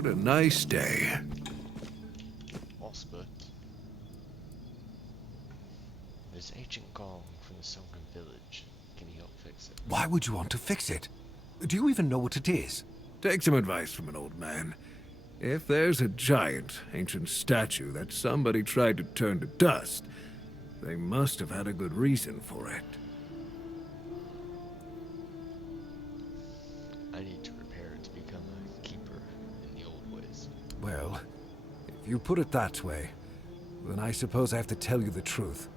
What a nice day. Osbert. There's an ancient gong from the sunken village. Can you help fix it? Why would you want to fix it? Do you even know what it is? Take some advice from an old man. If there's a giant, ancient statue that somebody tried to turn to dust, they must have had a good reason for it. I need to repair it to become a keeper in the old ways. Well, if you put it that way, then I suppose I have to tell you the truth.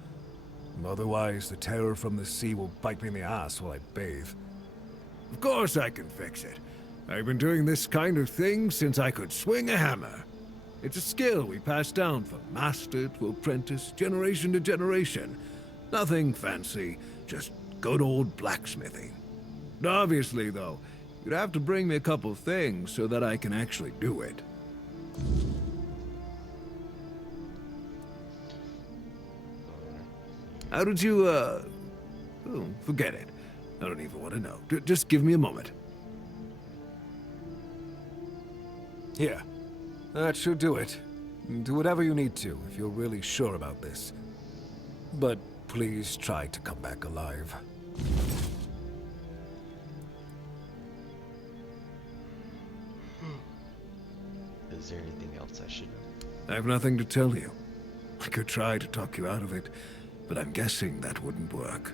Otherwise, the terror from the sea will bite me in the ass while I bathe. Of course I can fix it. I've been doing this kind of thing since I could swing a hammer. It's a skill we pass down from master to apprentice, generation to generation. Nothing fancy, just good old blacksmithing. Obviously, though, you'd have to bring me a couple things so that I can actually do it. How did you, Oh, forget it. I don't even want to know. Just give me a moment. Here. That should do it. Do whatever you need to, if you're really sure about this. But please try to come back alive. Is there anything else I should know? I have nothing to tell you. I could try to talk you out of it, but I'm guessing that wouldn't work.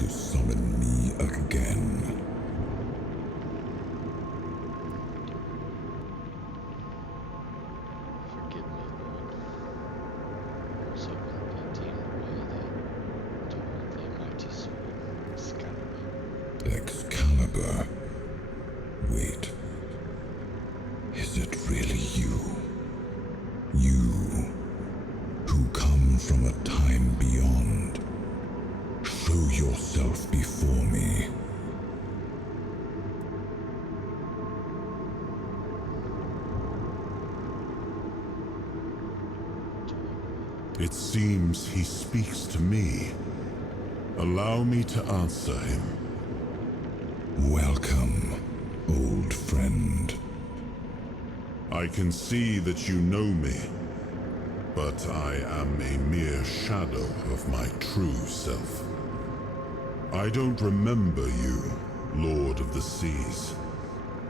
to summon me again. Forgive me, Lord. I was hoping to be tamed away to hold the mighty sword, Excalibur. Excalibur? Wait. Is it really you? You, who come from a time beyond. Show yourself before me. It seems he speaks to me. Allow me to answer him. Welcome, old friend. I can see that you know me, but I am a mere shadow of my true self. I don't remember you, Lord of the Seas.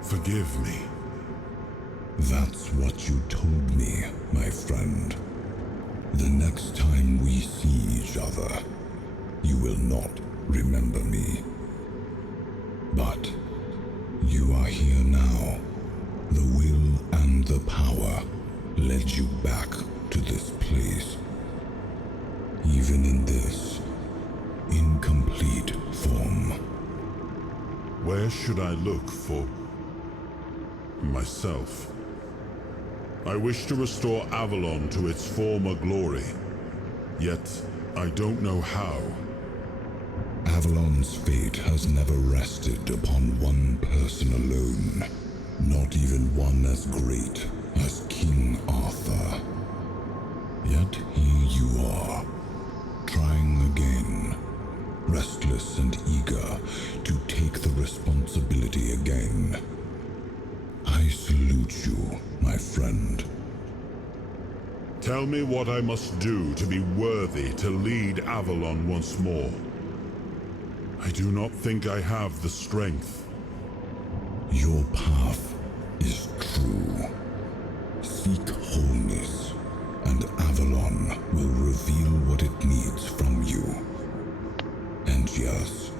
Forgive me. That's what you told me, my friend. The next time we see each other, you will not remember me. But you are here now. The will and the power led you back to this place. Even in this incomplete form. Where should I look for myself? I wish to restore Avalon to its former glory, yet I don't know how. Avalon's fate has never rested upon one person alone, not even one as great as King Arthur. Yet here you are, trying again, restless and eager to take the responsibility again. I salute you, my friend. Tell me what I must do to be worthy to lead Avalon once more. I do not think I have the strength. Your path is true. Seek wholeness, and Avalon will reveal what it needs from you. And yes,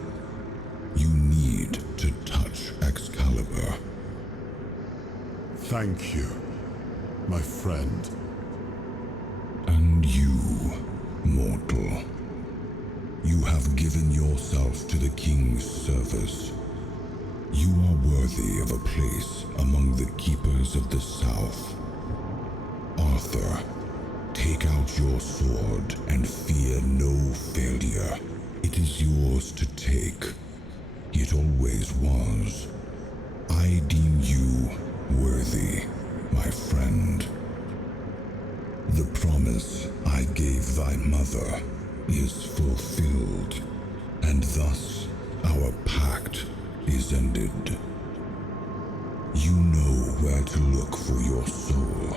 you need to touch Excalibur. Thank you, my friend. And you, mortal. You have given yourself to the King's service. You are worthy of a place among the keepers of the South. Arthur, take out your sword and fear no failure. It is yours to take. It always was. I deem you worthy, my friend. The promise I gave thy mother is fulfilled, and thus our pact is ended. You know where to look for your soul.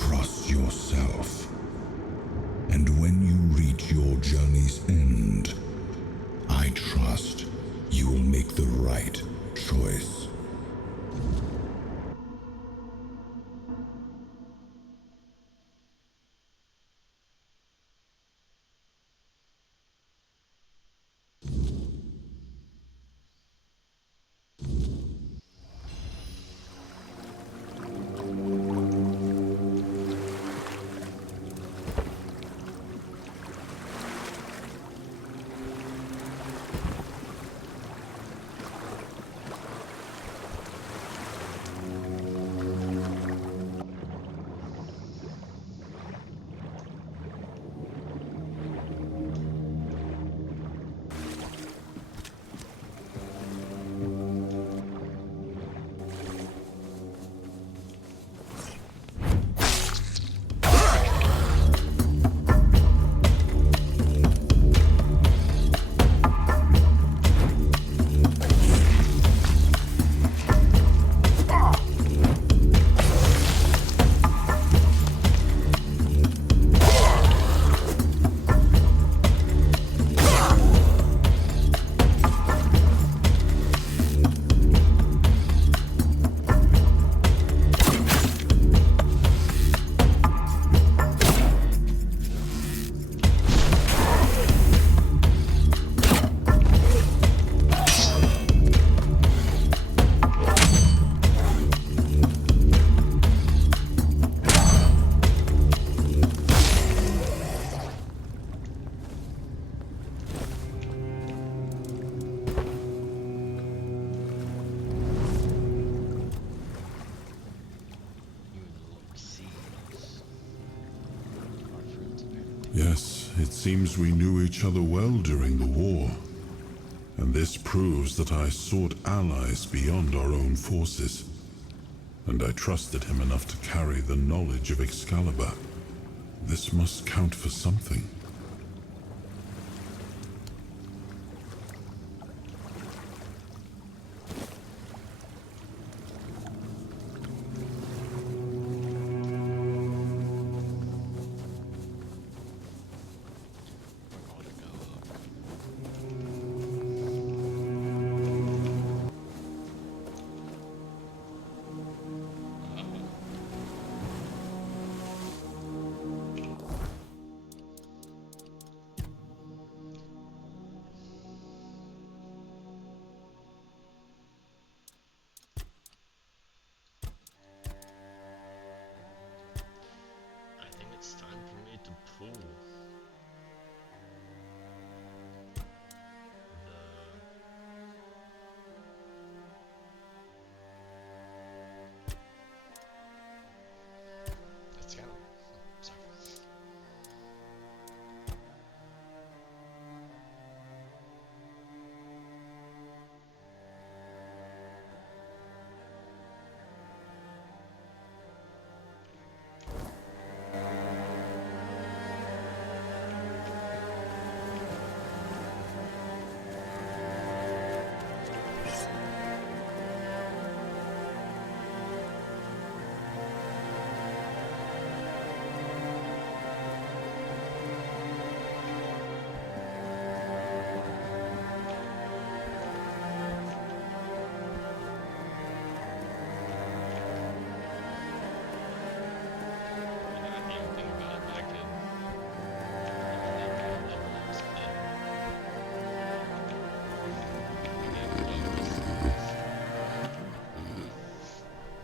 Trust yourself. And when you reach your journey's end, I trust you will make the right choice. It seems we knew each other well during the war, and this proves that I sought allies beyond our own forces, and I trusted him enough to carry the knowledge of Excalibur. This must count for something. I think it's time for me to pull the Excalibur. Oh, sorry.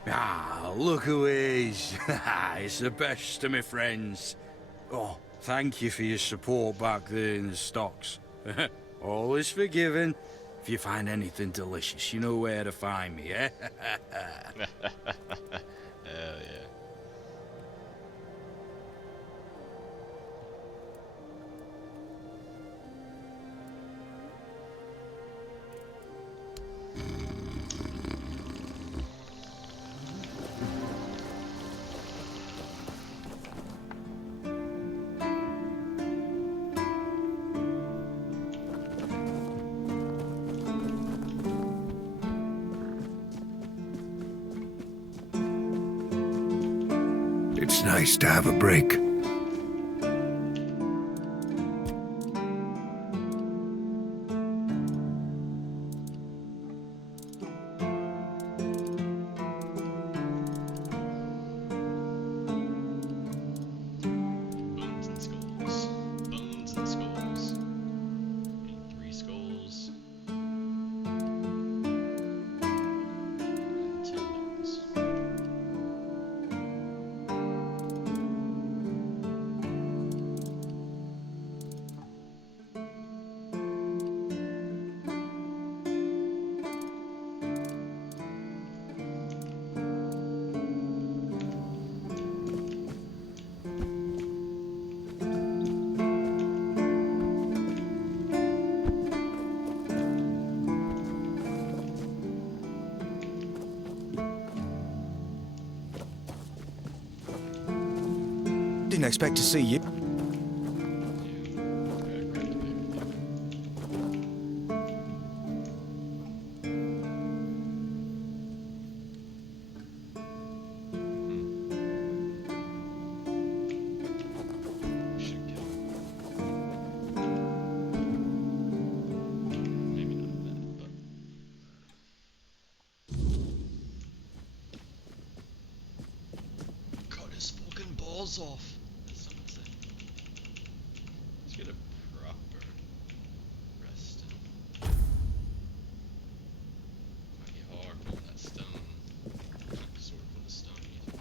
Ah, look who is. It's the best of my friends. Oh, thank you for your support back there in the stocks. All is forgiven. If you find anything delicious, you know where to find me, eh? Hell yeah. It's nice to have a break. Bones and skulls. Bones and skulls. And 3 skulls. And 10 bones. Didn't expect to see you. Should get maybe not that, but cut his fucking balls off. As someone said. Let's get a proper rest in. Might be hard pulling that stone. Sort of put a stone easy.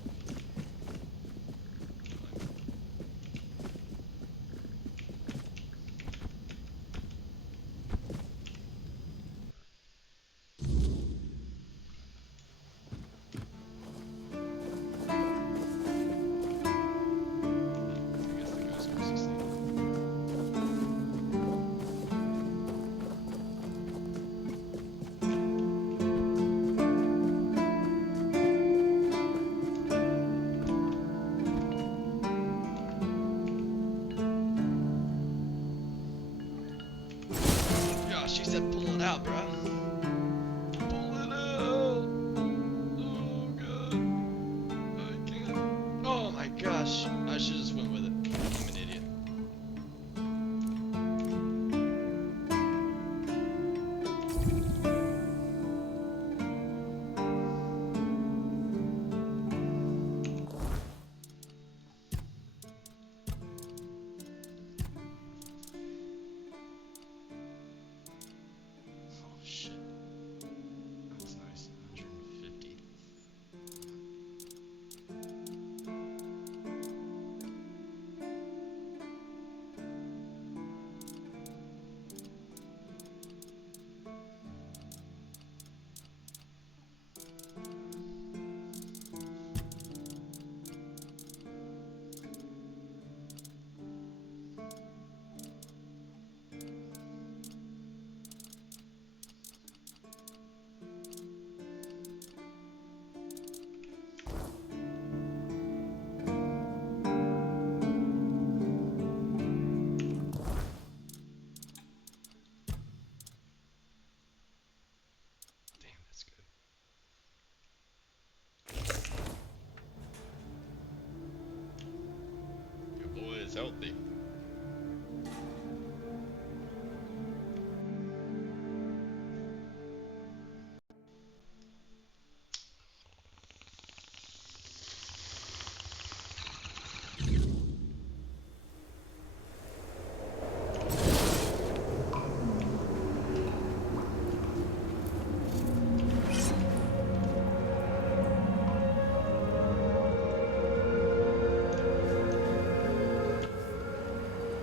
out, bro. Pull it out. Oh god. I can't. Oh my gosh. I should just went with it. I'm an idiot. Oh shit. That's nice. 150. Damn, that's good. Your boy is healthy.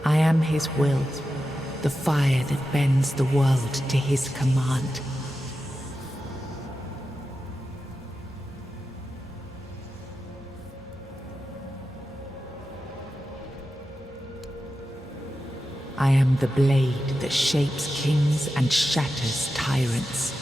I am his will, the fire that bends the world to his command. I am the blade that shapes kings and shatters tyrants.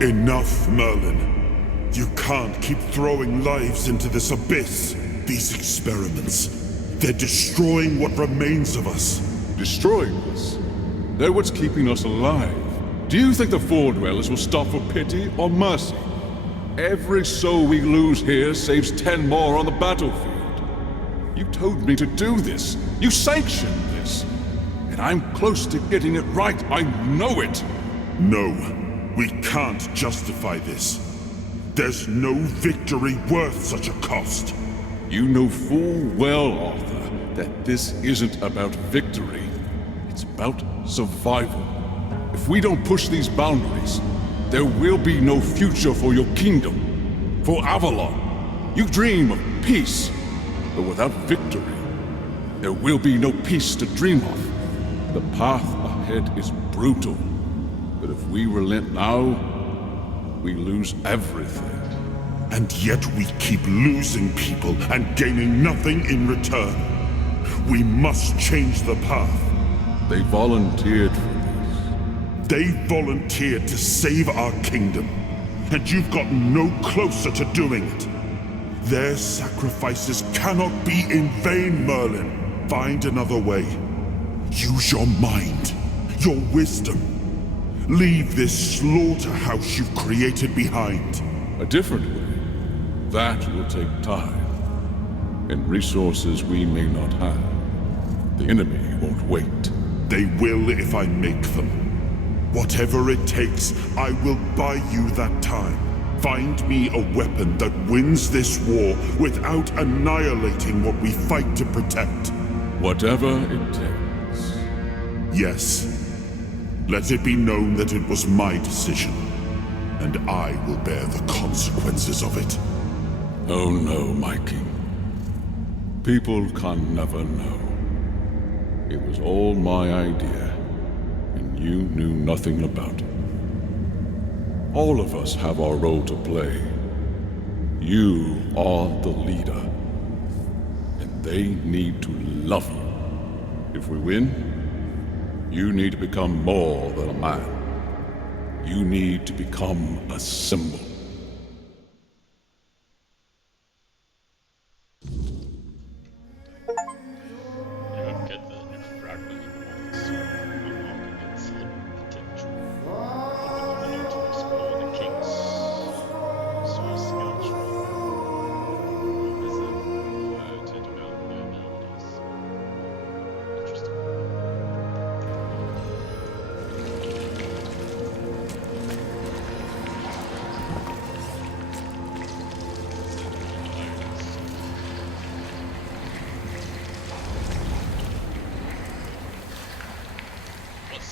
Enough, Merlin. You can't keep throwing lives into this abyss. These experiments, they're destroying what remains of us. Destroying us? They're what's keeping us alive. Do you think the Four Dwellers will stop for pity or mercy? Every soul we lose here saves 10 more on the battlefield. You told me to do this. You sanctioned this. And I'm close to getting it right. I know it. No, we can't justify this. There's no victory worth such a cost. You know full well, Arthur, that this isn't about victory. It's about survival. If we don't push these boundaries, there will be no future for your kingdom, for Avalon. You dream of peace, but without victory, there will be no peace to dream of. The path ahead is brutal, but if we relent now, we lose everything. And yet we keep losing people and gaining nothing in return. We must change the path. They volunteered for this. They volunteered to save our kingdom, and you've gotten no closer to doing it. Their sacrifices cannot be in vain, Merlin. Find another way. Use your mind, your wisdom. Leave this slaughterhouse you've created behind. A different way. That will take time, and resources we may not have. The enemy won't wait. They will if I make them. Whatever it takes, I will buy you that time. Find me a weapon that wins this war without annihilating what we fight to protect. Whatever it takes. Yes. Let it be known that it was my decision, and I will bear the consequences of it. Oh no, my king. People can never know. It was all my idea, and you knew nothing about it. All of us have our role to play. You are the leader, and they need to love you. If we win, you need to become more than a man. You need to become a symbol.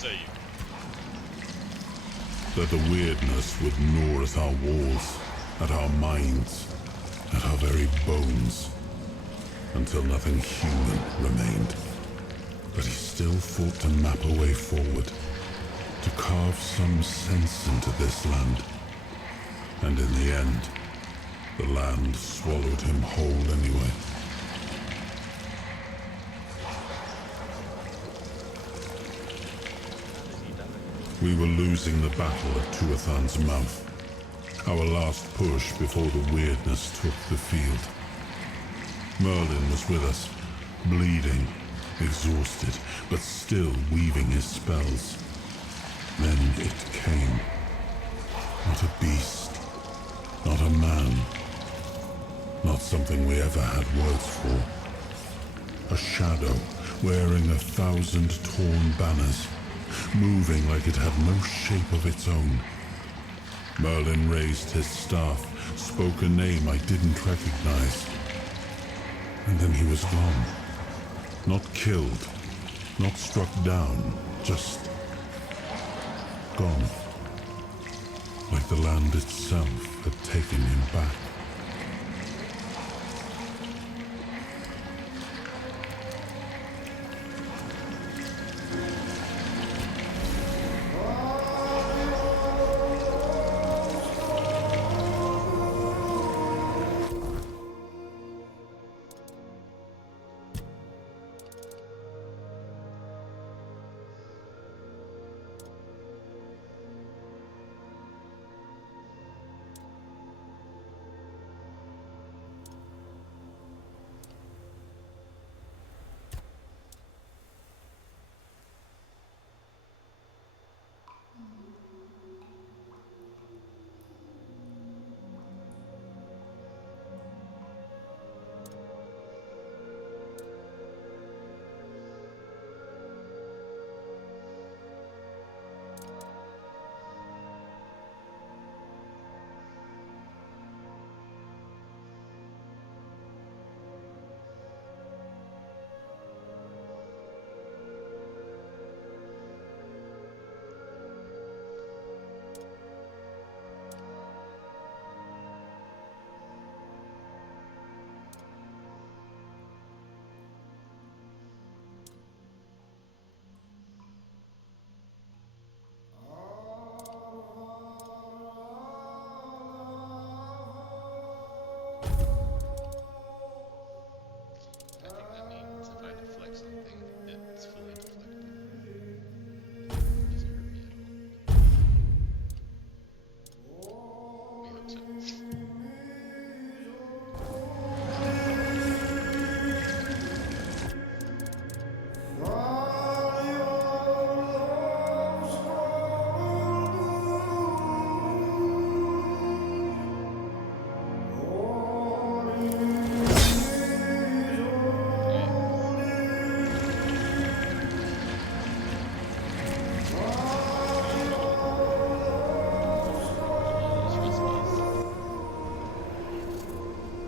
save. That the weirdness would gnaw at our walls, at our minds, at our very bones, until nothing human remained. But he still fought to map a way forward, to carve some sense into this land. And in the end, the land swallowed him whole anyway. We were losing the battle at Tuathan's mouth. Our last push before the weirdness took the field. Merlin was with us, bleeding, exhausted, but still weaving his spells. Then it came. Not a beast, not a man, not something we ever had words for. A shadow wearing 1,000 torn banners, moving like it had no shape of its own. Merlin raised his staff, spoke a name I didn't recognize. And then he was gone. Not killed, not struck down, just gone. Like the land itself had taken him back.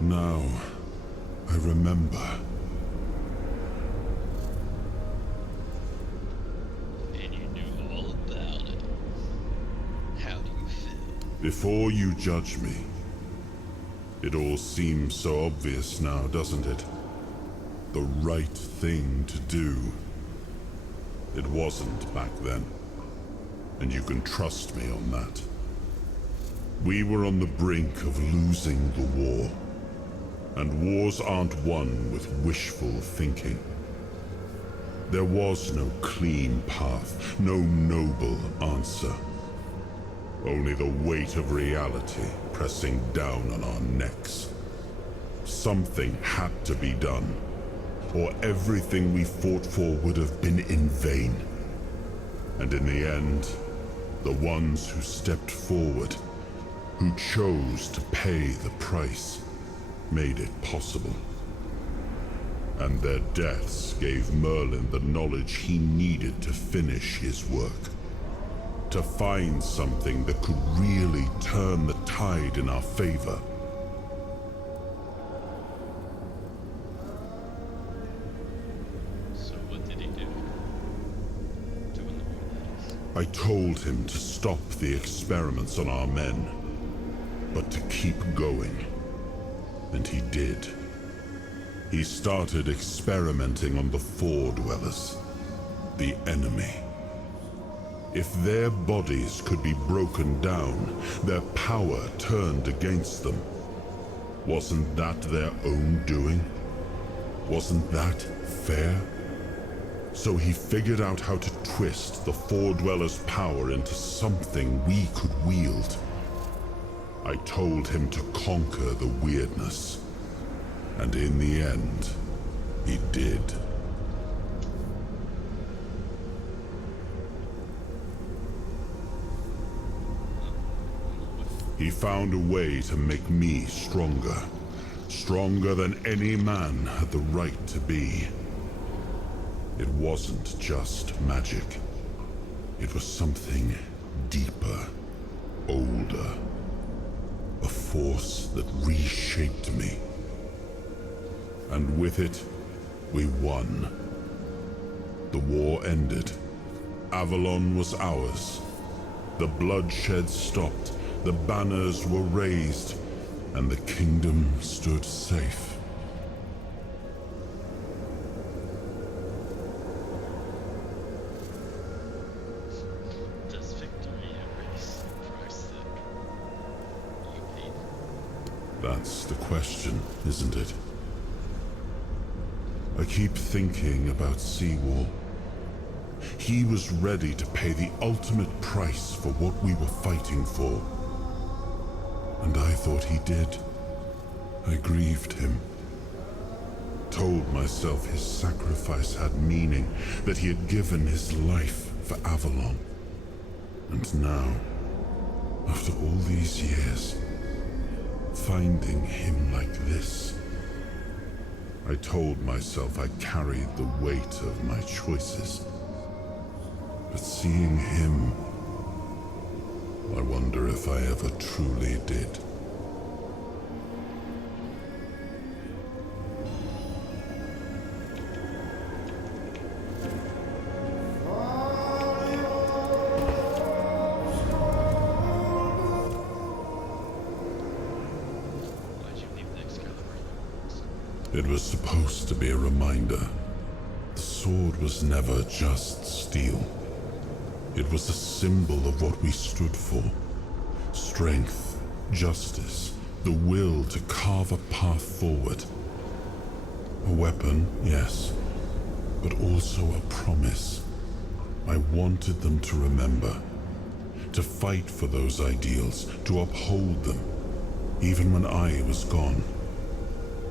Now, I remember. And you knew all about it. How do you feel? Before you judge me, it all seems so obvious now, doesn't it? The right thing to do. It wasn't back then, and you can trust me on that. We were on the brink of losing the war. And wars aren't won with wishful thinking. There was no clean path, no noble answer. Only the weight of reality pressing down on our necks. Something had to be done, or everything we fought for would have been in vain. And in the end, the ones who stepped forward, who chose to pay the price, made it possible. And their deaths gave Merlin the knowledge he needed to finish his work. To find something that could really turn the tide in our favor. So what did he do to win the war then? I told him to stop the experiments on our men, but to keep going. And he did. He started experimenting on the Four Dwellers, the enemy. If their bodies could be broken down, their power turned against them, wasn't that their own doing? Wasn't that fair? So he figured out how to twist the Four Dwellers' power into something we could wield. I told him to conquer the weirdness. And in the end, he did. He found a way to make me stronger. Stronger than any man had the right to be. It wasn't just magic. It was something deeper, older. A force that reshaped me. And with it, we won. The war ended. Avalon was ours. The bloodshed stopped. The banners were raised. And the kingdom stood safe. Does victory erase the price that you paid? That's the question, isn't it? I keep thinking about Seawall. He was ready to pay the ultimate price for what we were fighting for. And I thought he did. I grieved him. Told myself his sacrifice had meaning, that he had given his life for Avalon. And now, after all these years, finding him like this, I told myself I carried the weight of my choices. But seeing him, I wonder if I ever truly did. Why'd you leave the Excalibur in the woods? It was supposed to be a reminder. The sword was never just steel. It was a symbol of what we stood for. Strength, justice, the will to carve a path forward. A weapon, yes, but also a promise. I wanted them to remember, to fight for those ideals, to uphold them, even when I was gone,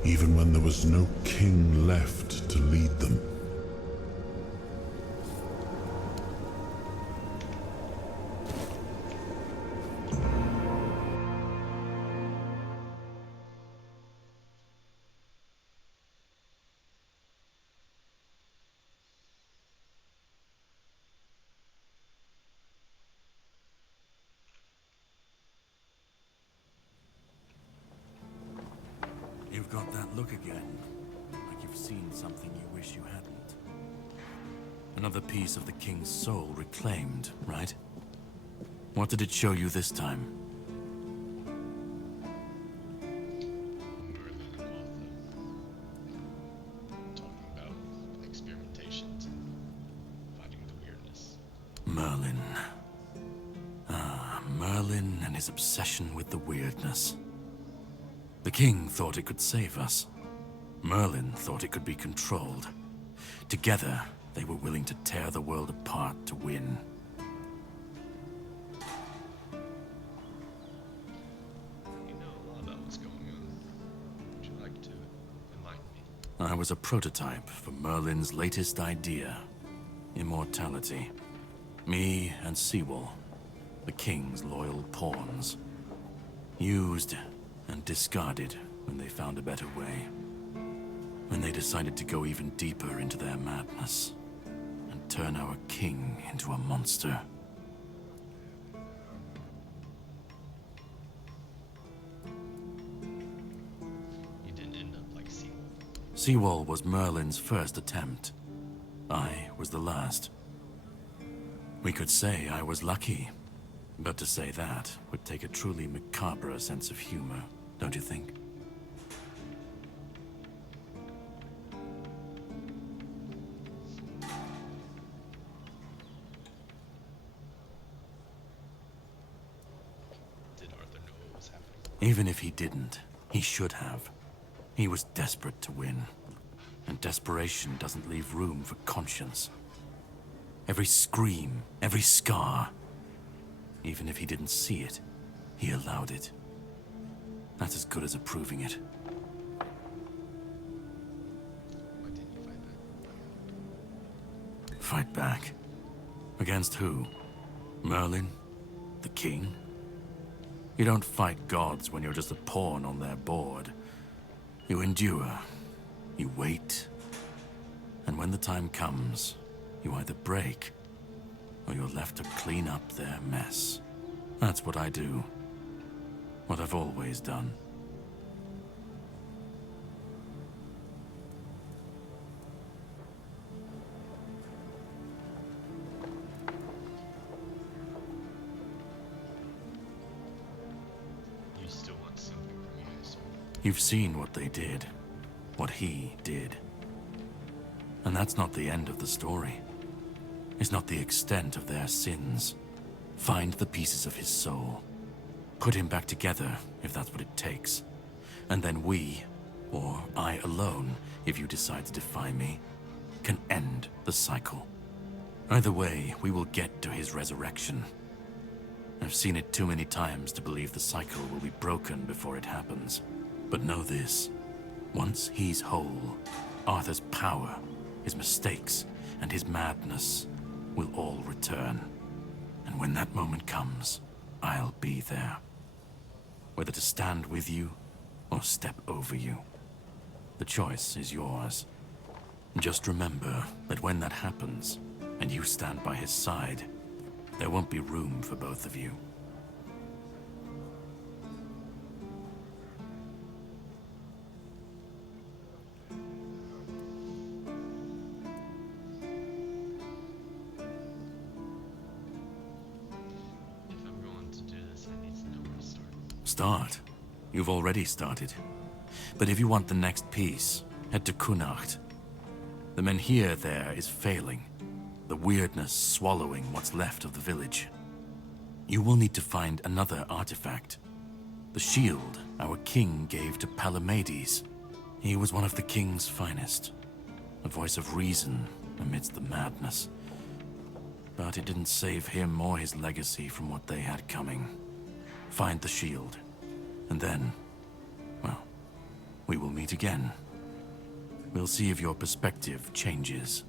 even when there was no king left to lead them. You've got that look again, like you've seen something you wish you hadn't. Another piece of the king's soul reclaimed, right? What did it show you this time? Merlin and Arthur talking about experimentations and fighting the weirdness. Merlin. Ah, Merlin and his obsession with the weirdness. The king thought it could save us. Merlin thought it could be controlled. Together, they were willing to tear the world apart to win. You know a lot about what's going on. Would you like to enlighten me? I was a prototype for Merlin's latest idea. Immortality. Me and Seawall, the king's loyal pawns. Used and discarded when they found a better way. When they decided to go even deeper into their madness and turn our king into a monster. You didn't end up like Seawall. Seawall was Merlin's first attempt. I was the last. We could say I was lucky, but to say that would take a truly macabre sense of humor, don't you think? Did Arthur know what was happening? Even if he didn't, he should have. He was desperate to win, and desperation doesn't leave room for conscience. Every scream, every scar, even if he didn't see it, he allowed it. That's as good as approving it. Why didn't you fight back? Fight back? Against who? Merlin? The king? You don't fight gods when you're just a pawn on their board. You endure. You wait. And when the time comes, you either break, or you're left to clean up their mess. That's what I do. What I've always done. You still want something from me, I assume? You've seen what they did. What he did. And that's not the end of the story. It's not the extent of their sins. Find the pieces of his soul. Put him back together, if that's what it takes. And then we, or I alone, if you decide to defy me, can end the cycle. Either way, we will get to his resurrection. I've seen it too many times to believe the cycle will be broken before it happens. But know this. Once he's whole, Arthur's power, his mistakes, and his madness will all return. And when that moment comes, I'll be there. Whether to stand with you, or step over you. The choice is yours. Just remember that when that happens, and you stand by his side, there won't be room for both of you. Start. You've already started. But if you want the next piece, head to Qmax. The menhir there is failing, the weirdness swallowing what's left of the village. You will need to find another artifact. The shield our king gave to Palamedes. He was one of the king's finest. A voice of reason amidst the madness. But it didn't save him or his legacy from what they had coming. Find the shield. And then, well, we will meet again. We'll see if your perspective changes.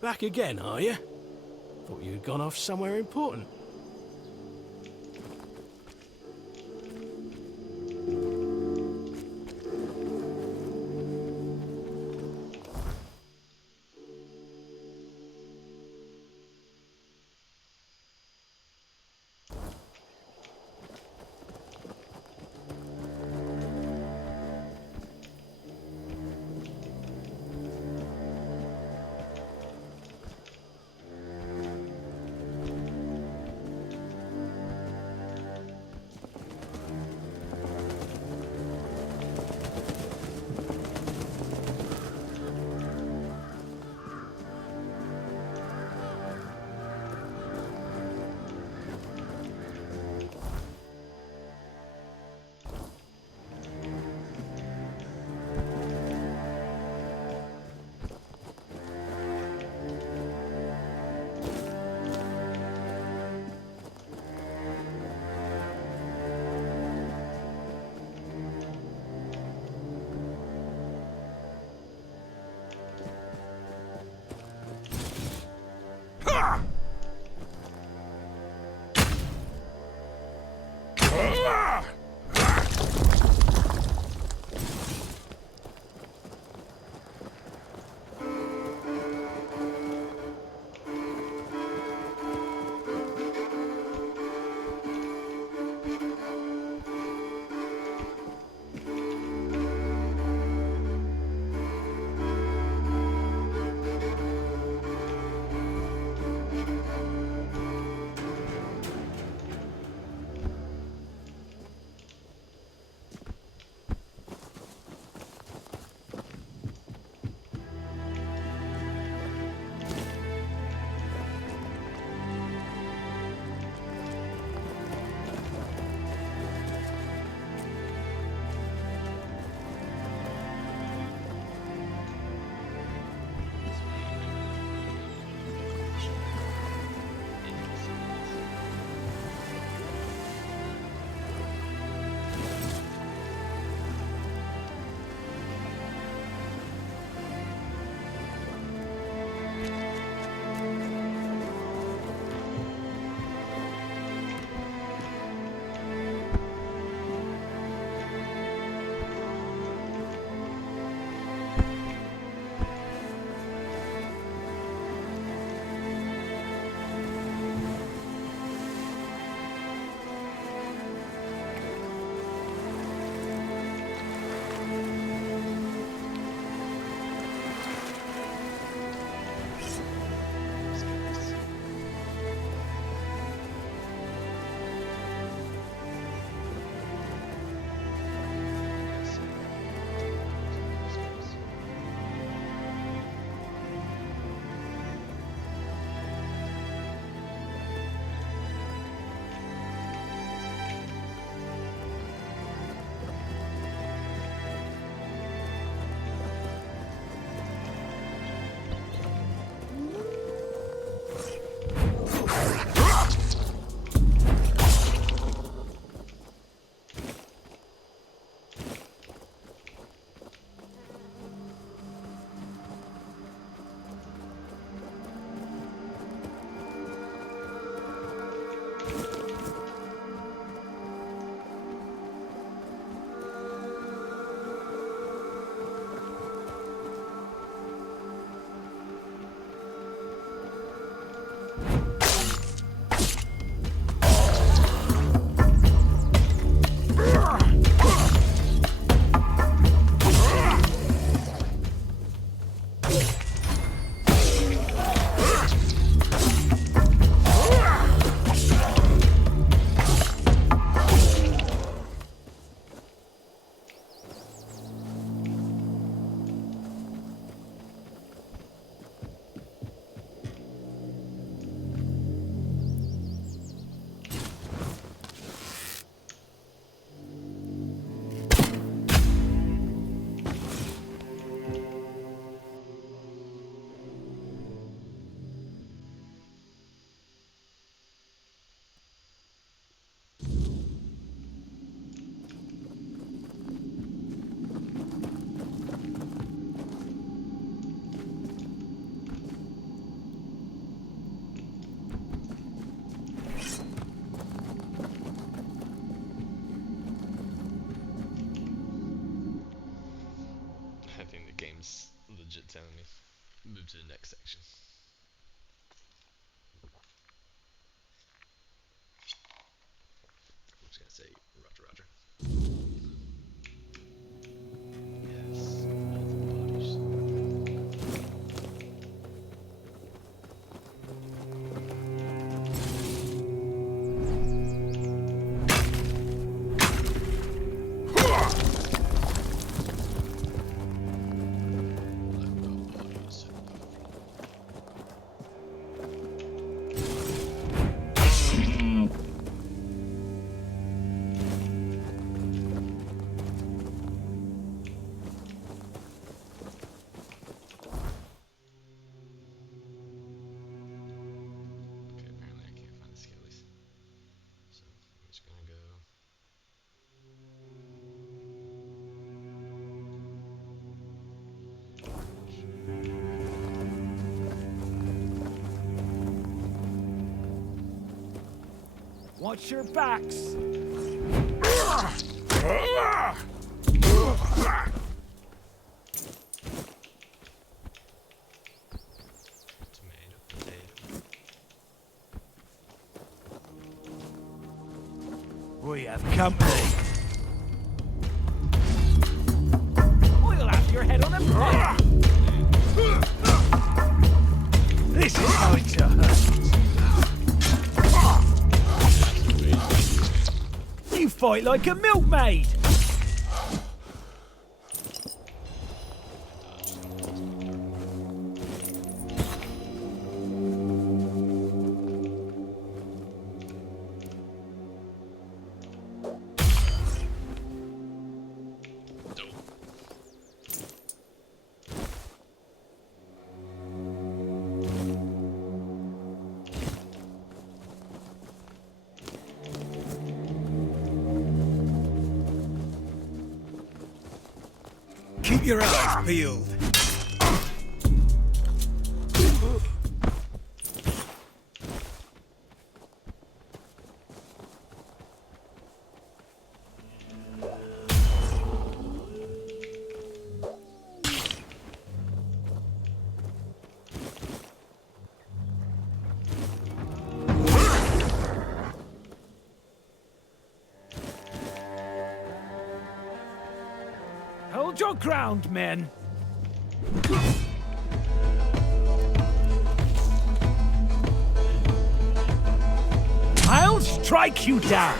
Back again, are you? Thought you'd gone off somewhere important. to the next section. I'm just gonna say Roger, Roger. Yes, all the bodies. Watch your backs! We have company. We'll have your head on a plate. This is how it's done. You fight like a milkmaid. Keep your eyes peeled. Hold your ground, men. I'll strike you down.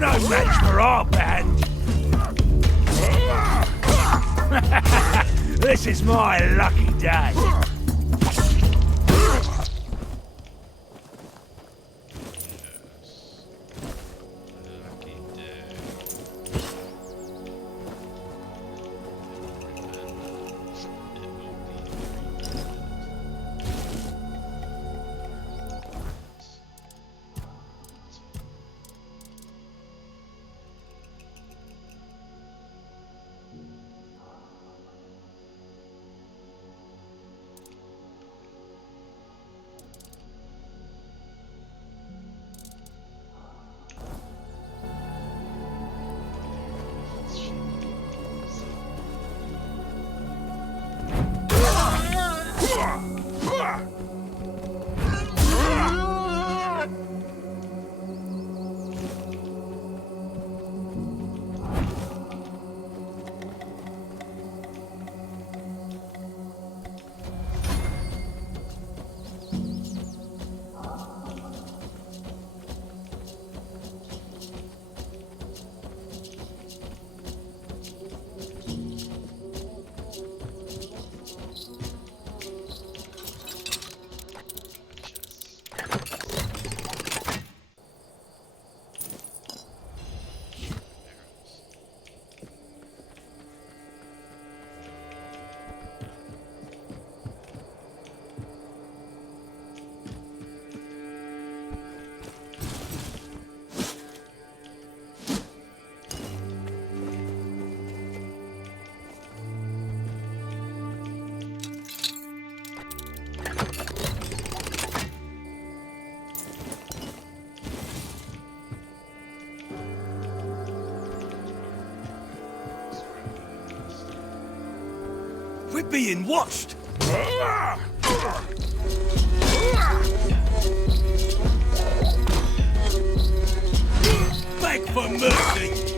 You're no match for our band. This is my lucky day. We're being watched! Beg for mercy!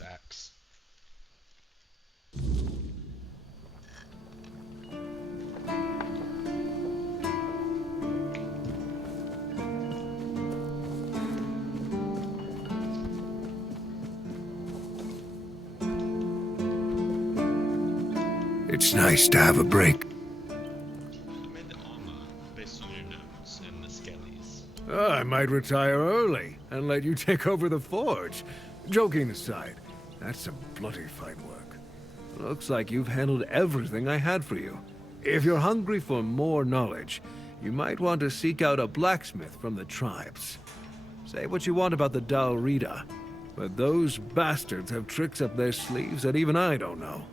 his axe. It's nice to have a break. I made the armor based on your notes and the skellies. Oh, I might retire early and let you take over the forge. Joking aside, that's some bloody fine work. Looks like you've handled everything I had for you. If you're hungry for more knowledge, you might want to seek out a blacksmith from the tribes. Say what you want about the Dalrida, but those bastards have tricks up their sleeves that even I don't know.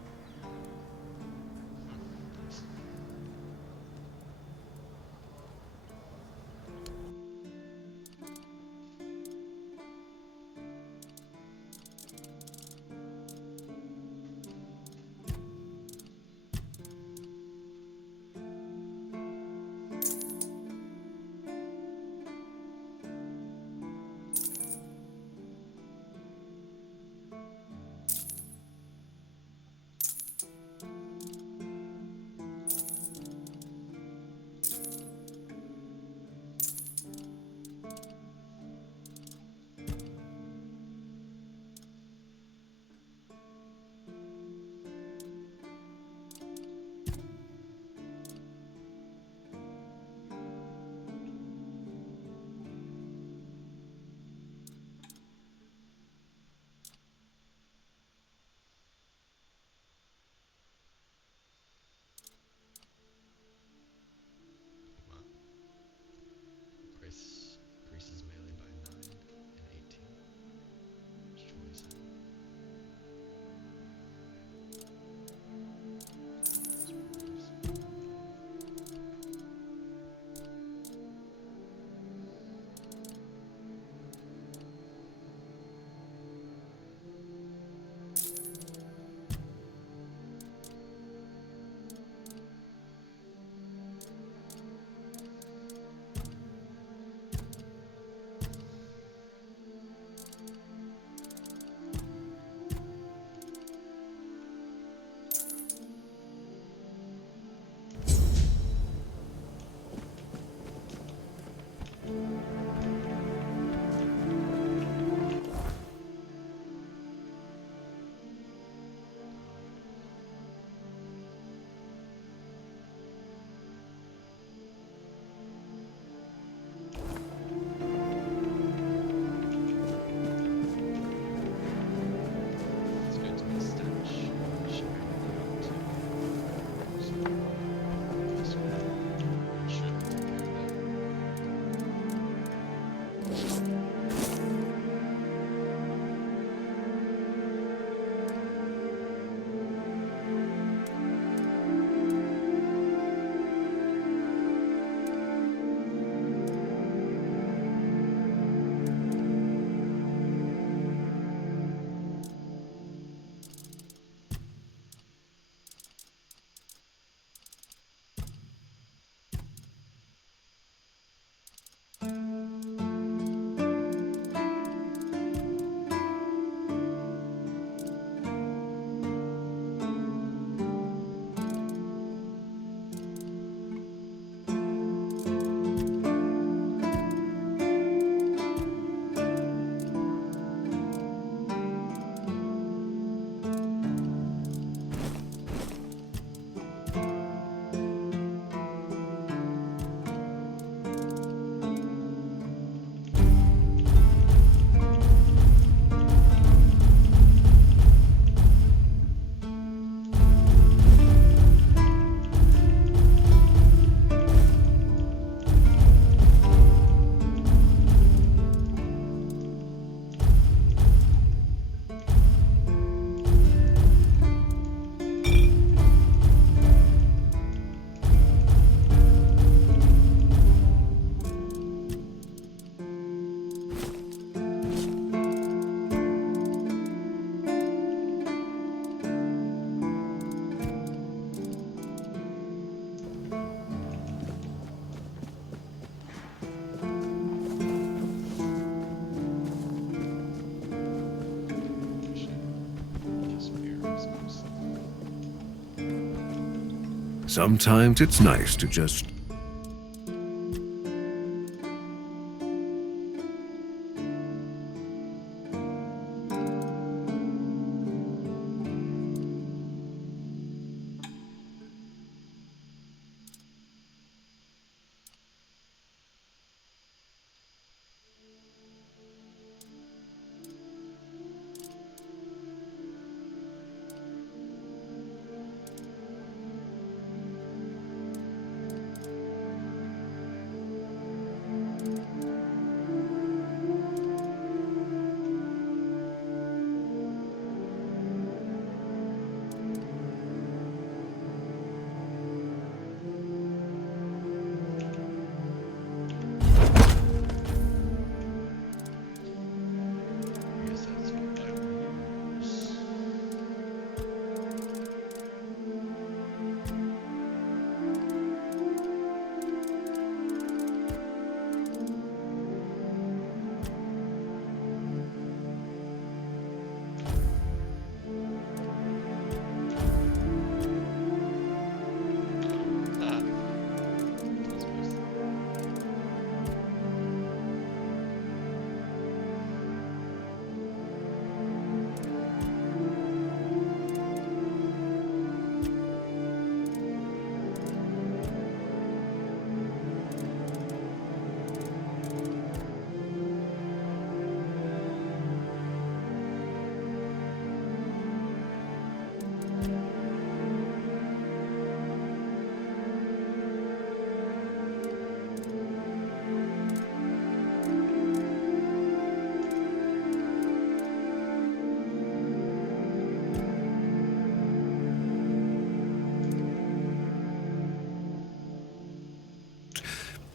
sometimes it's nice to just...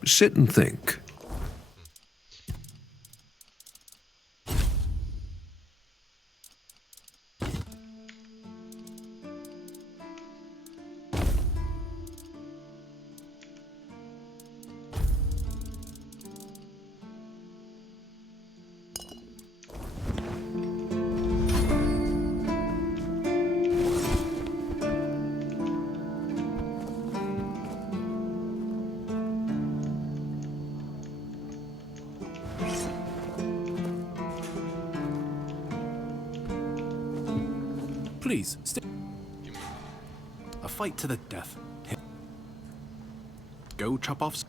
Sit and think. Please, stay. A fight to the death. Go chop off.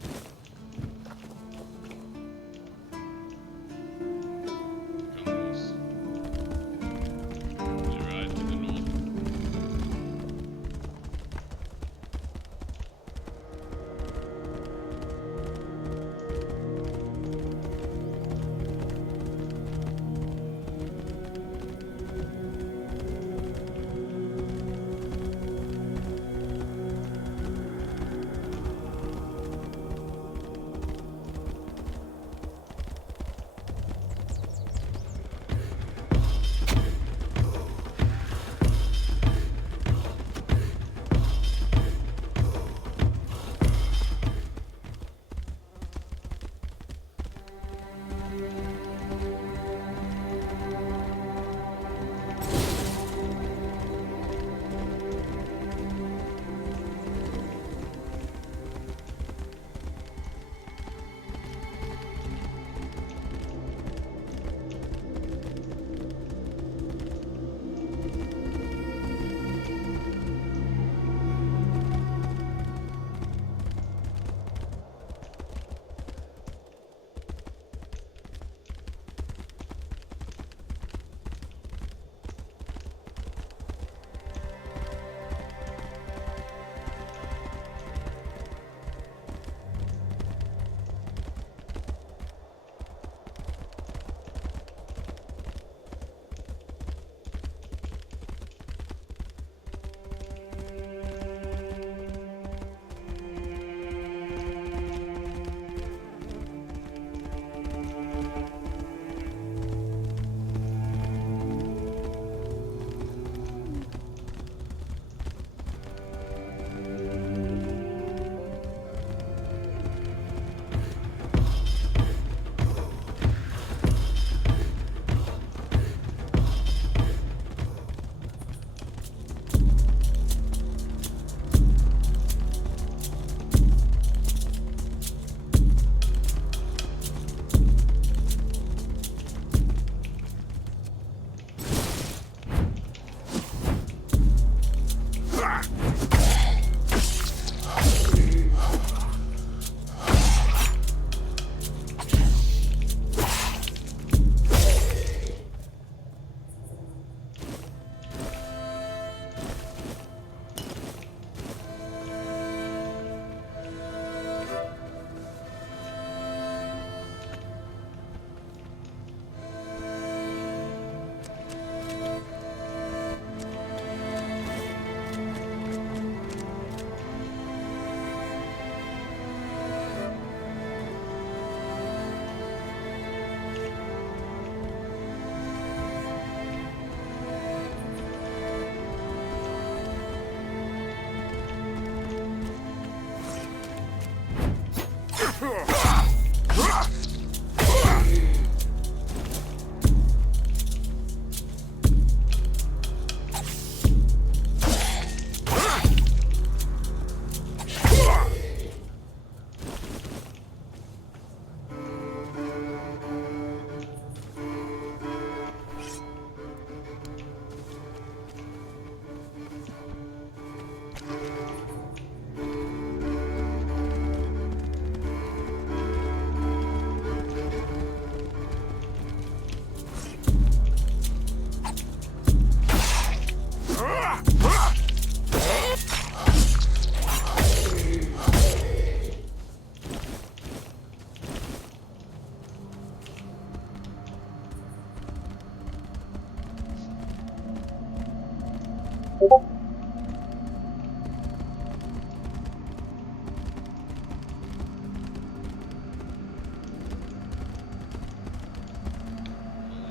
Holy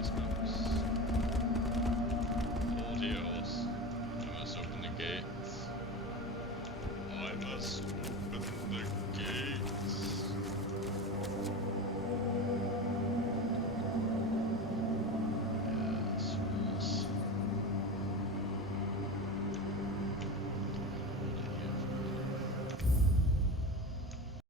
smokes. Oh Dios. I must open the gates. I must